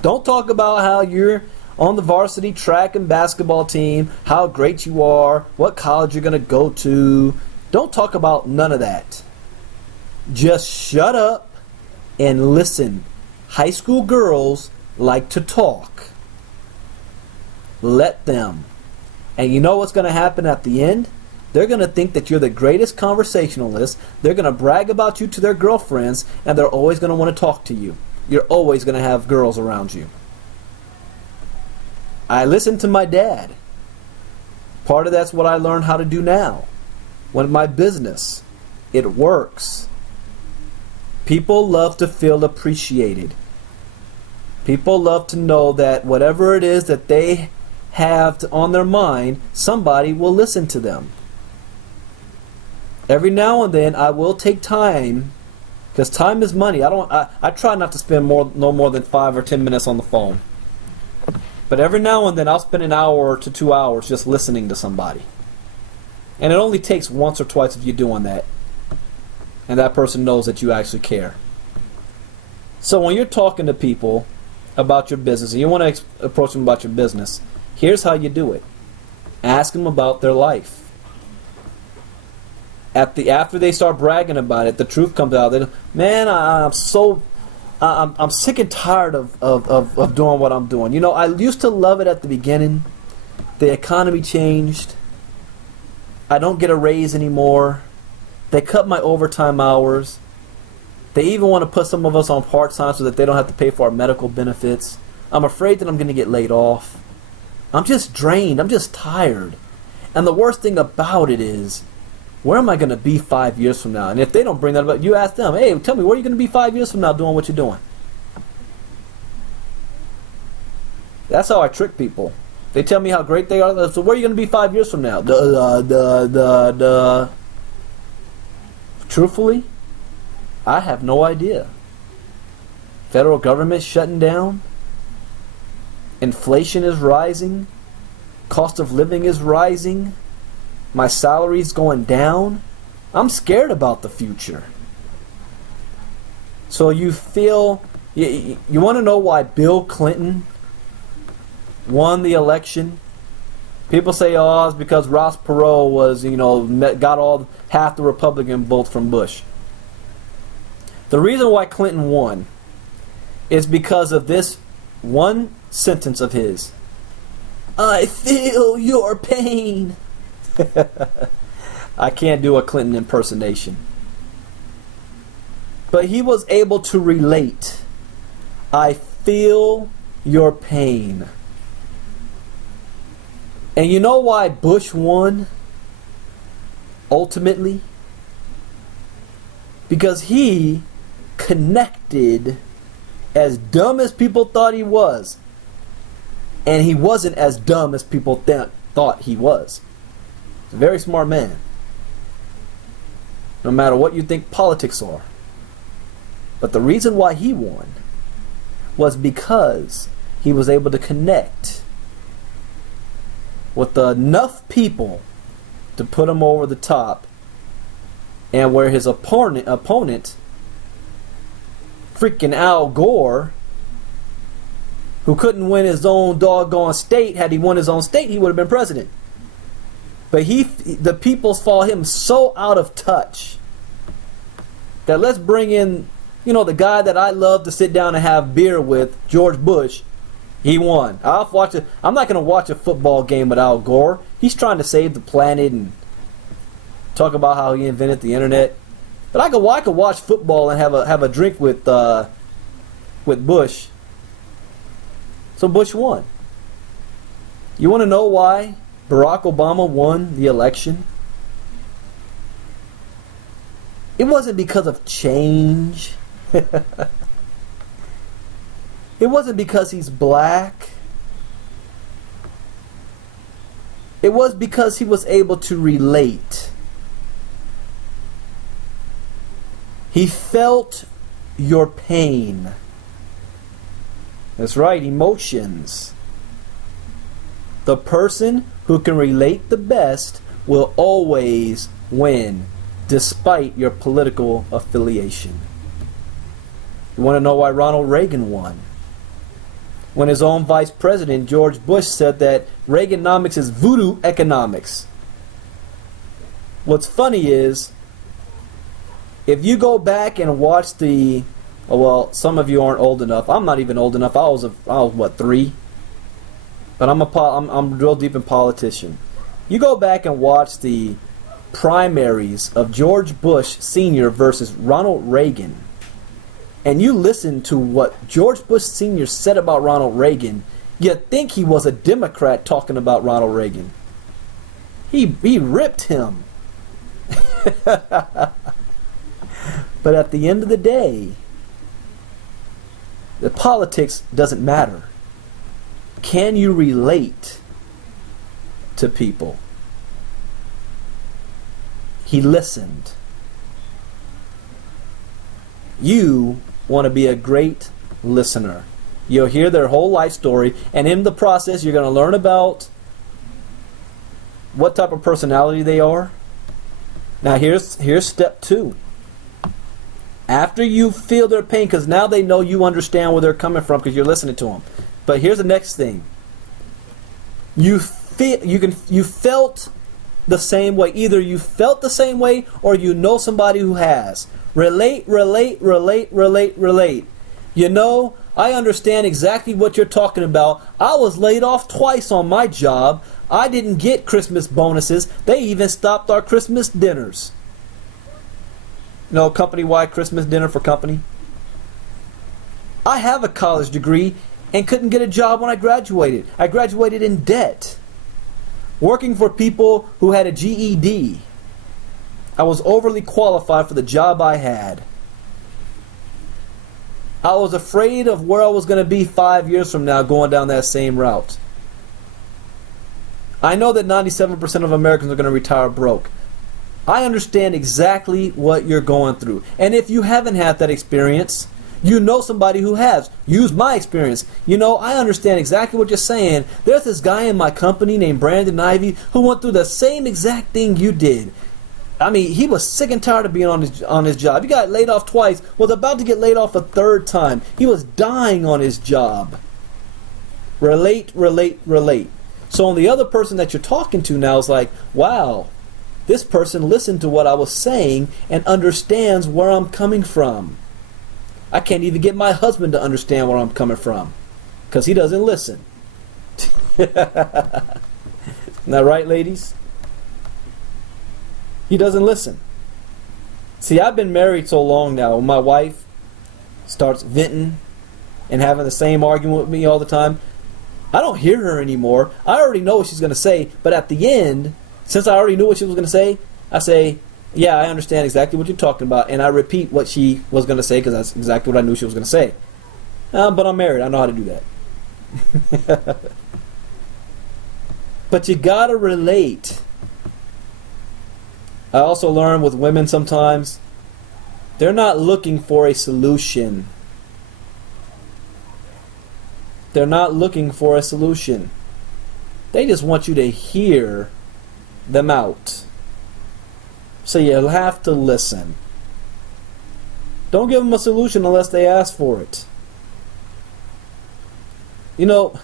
Don't talk about how you're on the varsity track and basketball team, how great you are, what college you're going to go to. Don't talk about none of that. Just shut up and listen. High school girls like to talk. Let them. And you know what's going to happen at the end? They're going to think that you're the greatest conversationalist. They're going to brag about you to their girlfriends, and they're always going to want to talk to you. You're always going to have girls around you. I listened to my dad. Part of that's what I learned how to do now. With my business, it works. People love to feel appreciated. People love to know that whatever it is that they have on their mind, somebody will listen to them. Every now and then I will take time, because time is money. I try not to spend no more than 5 or 10 minutes on the phone. But every now and then I'll spend an hour to 2 hours just listening to somebody. And it only takes once or twice of you doing that. And that person knows that you actually care. So when you're talking to people about your business and you want to approach them about your business, here's how you do it. Ask them about their life. After they start bragging about it, the truth comes out. Man, I'm sick and tired of doing what I'm doing. You know, I used to love it at the beginning. The economy changed. I don't get a raise anymore. They cut my overtime hours. They even want to put some of us on part-time so that they don't have to pay for our medical benefits. I'm afraid that I'm going to get laid off. I'm just drained. I'm just tired. And the worst thing about it is, where am I going to be 5 years from now? And if they don't bring that up, you ask them, hey, tell me, where are you going to be 5 years from now doing what you're doing? That's how I trick people. They tell me how great they are. So where are you going to be 5 years from now? Truthfully, I have no idea. Federal government shutting down. Inflation is rising. Cost of living is rising. My salary's going down. I'm scared about the future. So you feel, you want to know why Bill Clinton won the election? People say, oh, it's because Ross Perot was, got half the Republican votes from Bush. The reason why Clinton won is because of this one sentence of his. I feel your pain. I can't do a Clinton impersonation. But he was able to relate. I feel your pain. And you know why Bush won? Ultimately? Because he connected, as dumb as people thought he was. And he wasn't as dumb as people thought he was. He's a very smart man. No matter what you think politics are. But the reason why he won was because he was able to connect with enough people to put him over the top, and where his opponent, freaking Al Gore, who couldn't win his own doggone state, had he won his own state, he would have been president. But the people saw him so out of touch that let's bring in, the guy that I love to sit down and have beer with, George Bush. He won. I'm not going to watch a football game with Al Gore. He's trying to save the planet and talk about how he invented the internet. But I could watch football and have a drink with Bush. So Bush won. You want to know why Barack Obama won the election? It wasn't because of change. It wasn't because he's black. It was because he was able to relate. He felt your pain. That's right, emotions. The person who can relate the best will always win, despite your political affiliation. You want to know why Ronald Reagan won? When his own vice president, George Bush, said that Reaganomics is voodoo economics. What's funny is, if you go back and watch some of you aren't old enough. I'm not even old enough. I was 3? But I'm real deep in politician. You go back and watch the primaries of George Bush Sr. versus Ronald Reagan, and you listen to what George Bush Sr. said about Ronald Reagan, you'd think he was a Democrat talking about Ronald Reagan. He ripped him. But at the end of the day, the politics doesn't matter. Can you relate to people? He listened. You want to be a great listener. You'll hear their whole life story, and in the process, you're going to learn about what type of personality they are. Now, here's step 2. After you feel their pain, because now they know you understand where they're coming from because you're listening to them. But here's the next thing. You felt the same way. Either you felt the same way or you know somebody who has. Relate. You know, I understand exactly what you're talking about. I was laid off twice on my job. I didn't get Christmas bonuses. They even stopped our Christmas dinners. No, company-wide Christmas dinner for company. I have a college degree and couldn't get a job when I graduated. I graduated in debt, working for people who had a GED. I was overly qualified for the job I had. I was afraid of where I was going to be 5 years from now going down that same route. I know that 97% of Americans are going to retire broke. I understand exactly what you're going through. And if you haven't had that experience, you know somebody who has. Use my experience. You know, I understand exactly what you're saying. There's this guy in my company named Brandon Ivey who went through the same exact thing you did. I mean, he was sick and tired of being on his job. He got laid off twice, was about to get laid off a third time. He was dying on his job. Relate. So on the other person that you're talking to now is like, wow, this person listened to what I was saying and understands where I'm coming from. I can't even get my husband to understand where I'm coming from because he doesn't listen. Isn't that right, ladies? He doesn't listen. See, I've been married so long now. When my wife starts venting and having the same argument with me all the time, I don't hear her anymore. I already know what she's going to say, but at the end, since I already knew what she was going to say, I say, yeah, I understand exactly what you're talking about, and I repeat what she was going to say because that's exactly what I knew she was going to say. But I'm married. I know how to do that. But you got to relate. I also learn with women sometimes, they're not looking for a solution. They're not looking for a solution. They just want you to hear them out. So you'll have to listen. Don't give them a solution unless they ask for it. You know,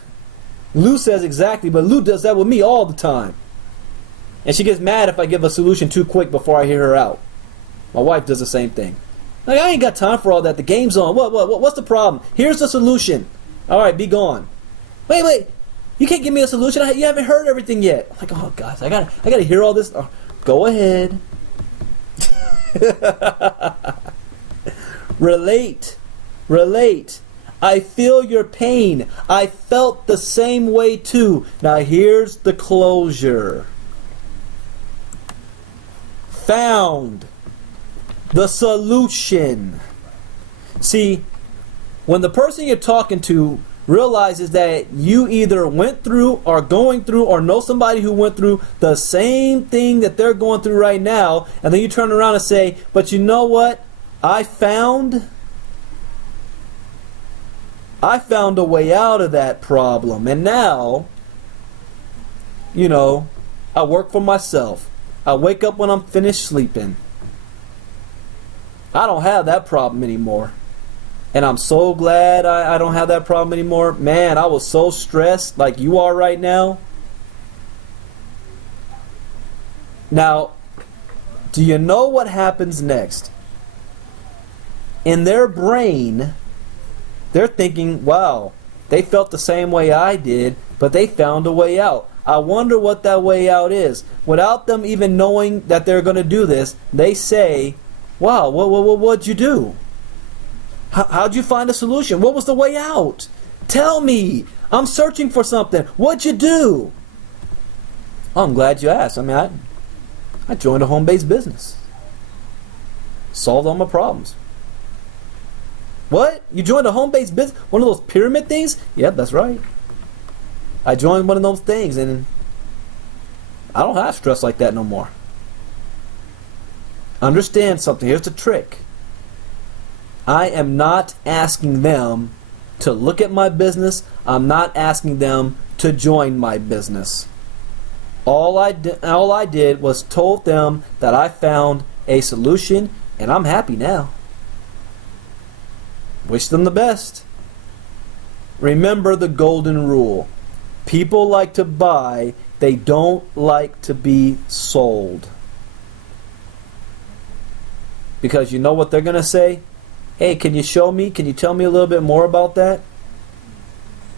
Lou says exactly, but Lou does that with me all the time. And she gets mad if I give a solution too quick before I hear her out. My wife does the same thing. Like, I ain't got time for all that. The game's on. What's the problem? Here's the solution. All right, be gone. Wait. You can't give me a solution. You haven't heard everything yet. I'm like, oh, guys, I gotta hear all this. Oh, go ahead. Relate. I feel your pain. I felt the same way too. Now here's the closure. Found the solution. See, when the person you're talking to realizes that you either went through or going through or know somebody who went through the same thing that they're going through right now, and then you turn around and say, but you know what? I found a way out of that problem, and now, you know, I work for myself. I wake up when I'm finished sleeping. I don't have that problem anymore. And I'm so glad I don't have that problem anymore. Man, I was so stressed like you are right now. Now, do you know what happens next? In their brain, they're thinking, wow, they felt the same way I did, but they found a way out. I wonder what that way out is. Without them even knowing that they're going to do this, they say, wow, what'd you do? How'd you find a solution? What was the way out? Tell me. I'm searching for something. What'd you do? Oh, I'm glad you asked. I mean, I joined a home-based business. Solved all my problems. What? You joined a home-based business? One of those pyramid things? Yep, that's right. I joined one of those things, and I don't have stress like that no more. Understand something. Here's the trick. I am not asking them to look at my business. I'm not asking them to join my business. All I did was told them that I found a solution, and I'm happy now. Wish them the best. Remember the golden rule. People like to buy, they don't like to be sold. Because you know what they're going to say? Hey, can you show me? Can you tell me a little bit more about that?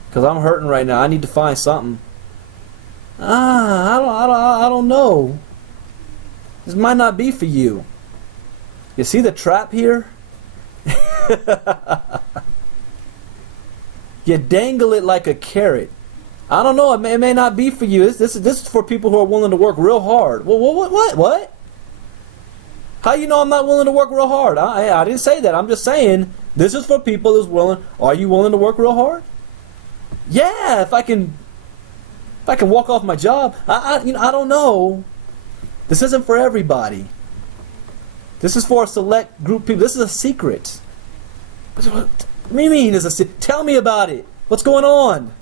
Because I'm hurting right now. I need to find something. I don't know. This might not be for you. You see the trap here? You dangle it like a carrot. I don't know. It may not be for you. This is for people who are willing to work real hard. Well, what? How you know I'm not willing to work real hard? I didn't say that. I'm just saying this is for people who's willing. Are you willing to work real hard? Yeah. If I can walk off my job. I don't know. This isn't for everybody. This is for a select group of people. This is a secret. What do you mean? Tell me about it. What's going on?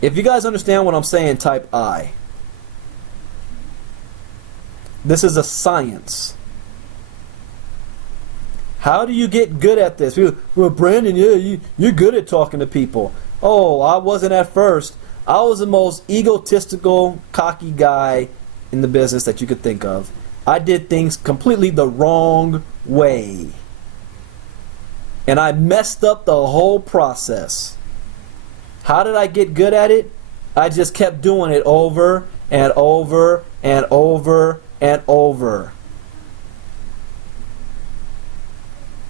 If you guys understand what I'm saying, type I. This is a science. How do you get good at this? Well, Brandon, yeah, you're good at talking to people. Oh, I wasn't at first. I was the most egotistical, cocky guy in the business that you could think of. I did things completely the wrong way. And I messed up the whole process. How did I get good at it? I just kept doing it over and over and over and over.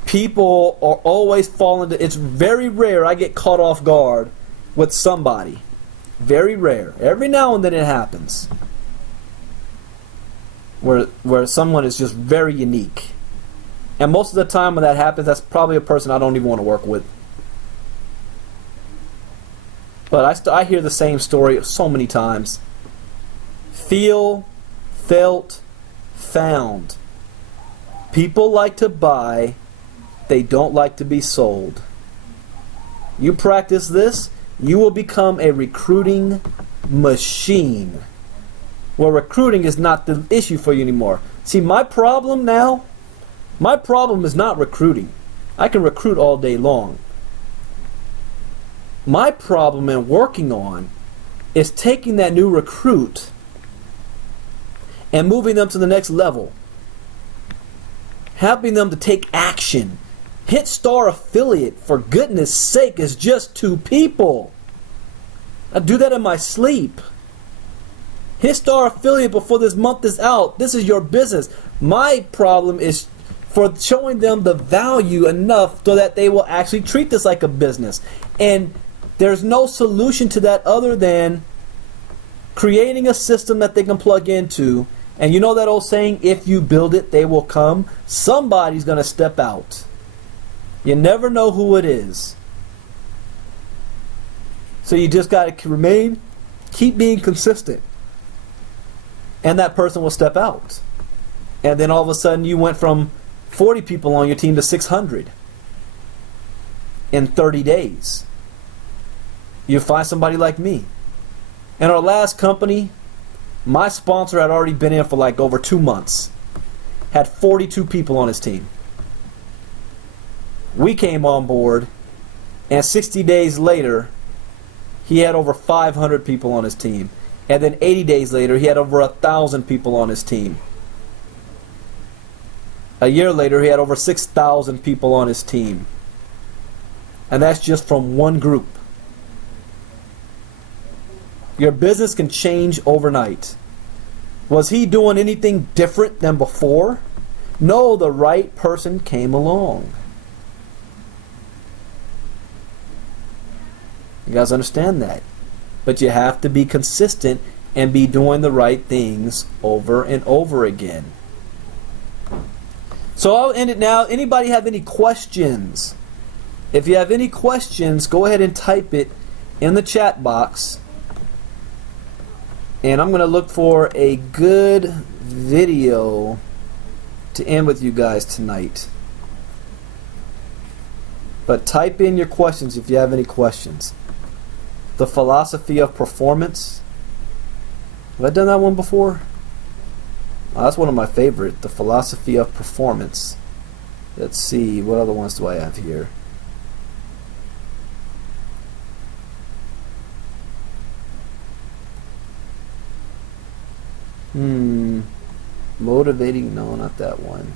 People are always falling to, it's very rare I get caught off guard with somebody. Very rare. Every now and then it happens. Where someone is just very unique. And most of the time when that happens, that's probably a person I don't even want to work with. But I hear the same story so many times. Feel, felt, found. People like to buy, they don't like to be sold. You practice this, you will become a recruiting machine. Well, recruiting is not the issue for you anymore. See, my problem is not recruiting. I can recruit all day long. My problem in working on is taking that new recruit and moving them to the next level. Helping them to take action. Hit star affiliate, for goodness sake, is just 2 people. I do that in my sleep. Hit star affiliate before this month is out. This is your business. My problem is for showing them the value enough so that they will actually treat this like a business. And there's no solution to that other than creating a system that they can plug into. And you know that old saying, if you build it, they will come? Somebody's going to step out. You never know who it is. So you just got to keep being consistent. And that person will step out. And then all of a sudden you went from 40 people on your team to 600 in 30 days. You find somebody like me. In our last company, my sponsor had already been in for like over 2 months. Had 42 people on his team. We came on board, and 60 days later, he had over 500 people on his team. And then 80 days later, he had over 1,000 people on his team. A year later, he had over 6,000 people on his team. And that's just from one group. Your business can change overnight. Was he doing anything different than before? No, the right person came along. You guys understand that? But you have to be consistent and be doing the right things over and over again. So I'll end it now. Anybody have any questions? If you have any questions, go ahead and type it in the chat box. And I'm going to look for a good video to end with you guys tonight. But type in your questions if you have any questions. The philosophy of performance. Have I done that one before? Oh, that's one of my favorite. The philosophy of performance. Let's see, what other ones do I have here? Motivating, no, not that one.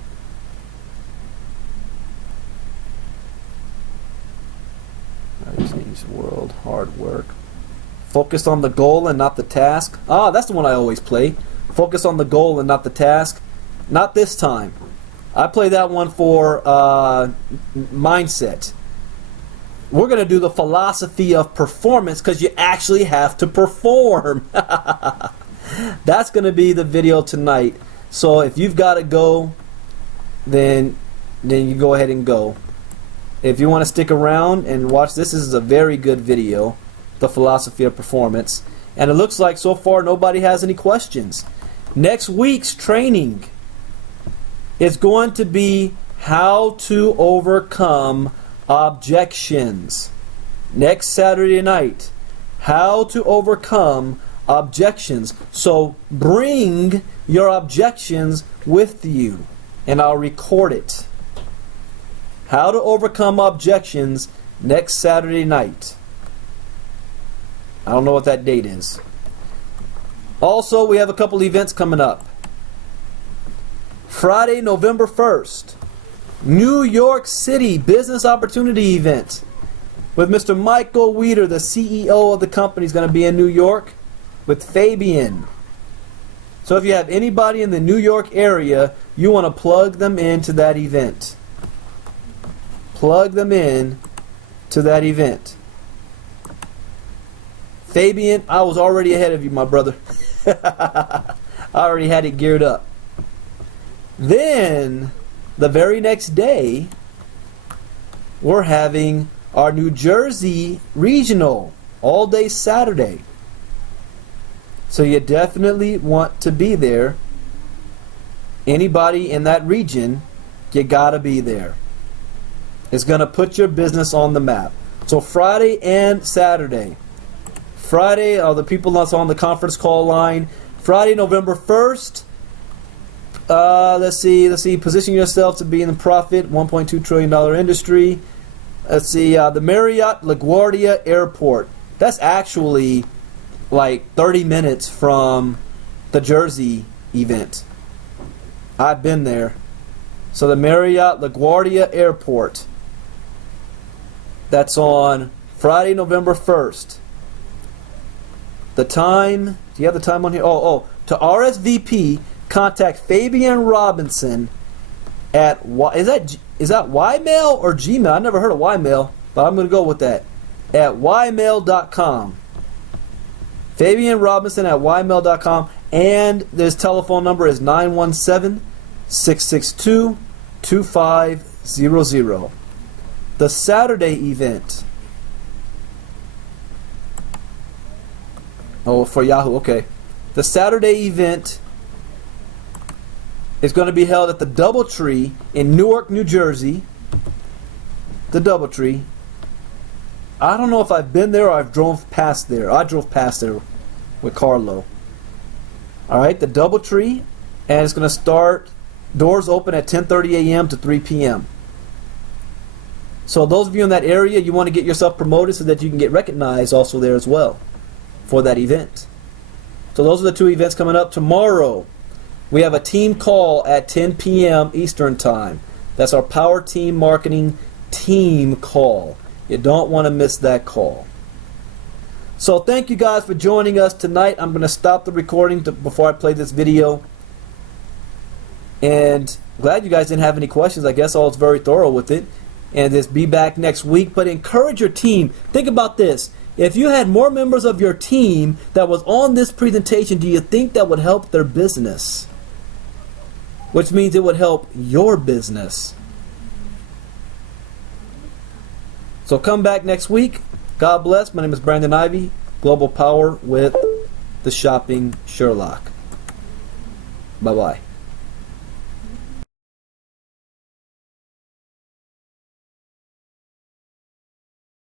Change the world, hard work. Focus on the goal and not the task. Ah, that's the one I always play. Focus on the goal and not the task. Not this time. I play that one for mindset. We're going to do the philosophy of performance because you actually have to perform. That's going to be the video tonight. So if you've got to go, then you go ahead and go. If you want to stick around and watch this is a very good video, the philosophy of performance. And it looks like so far nobody has any questions. Next week's training is going to be how to overcome objections. Next Saturday night, how to overcome objections. So bring your objections with you and I'll record it. How to overcome objections next Saturday night. I don't know what that date is. Also, we have a couple events coming up. Friday, November 1st, New York City Business Opportunity Event with Mr. Michael Weeder, the CEO of the company, is going to be in New York with Fabian. So if you have anybody in the New York area, you want to plug them into that event. Plug them in to that event. Fabian, I was already ahead of you, my brother. I already had it geared up. Then, the very next day, we're having our New Jersey Regional all day Saturday. So you definitely want to be there. Anybody in that region, you gotta be there. It's gonna put your business on the map. So Friday and Saturday. Friday are the people that's on the conference call line. Friday, November 1st. Let's see. Position yourself to be in the profit, $1.2 trillion industry. Let's see. The Marriott LaGuardia Airport. That's actually like 30 minutes from the Jersey event. I've been there. So the Marriott LaGuardia Airport. That's on Friday, November 1st. The time, do you have the time on here? To RSVP, contact Fabian Robinson at, is that Ymail or Gmail? I never heard of Ymail, but I'm going to go with that. At ymail.com. Fabian Robinson at ymail.com. And his telephone number is 917-662-2500. The Saturday event. Oh, for Yahoo, okay. The Saturday event is going to be held at the Doubletree in Newark, New Jersey. The Doubletree. I don't know if I've been there or I've drove past there. I drove past there with Carlo. Alright, the Doubletree. And it's going to start, doors open at 10:30 a.m. to 3 p.m. So those of you in that area, you want to get yourself promoted so that you can get recognized also there as well for that event. So those are the two events coming up. Tomorrow, we have a team call at 10 p.m. Eastern Time. That's our Power Team Marketing team call. You don't want to miss that call. So thank you guys for joining us tonight. I'm going to stop the recording before I play this video. And glad you guys didn't have any questions. I guess I was very thorough with it. And just be back next week. But encourage your team. Think about this. If you had more members of your team that was on this presentation, do you think that would help their business? which means it would help your business. So come back next week. God bless. My name is Brandon Ivey, Global Power with the Shopping Sherlock. Bye-bye.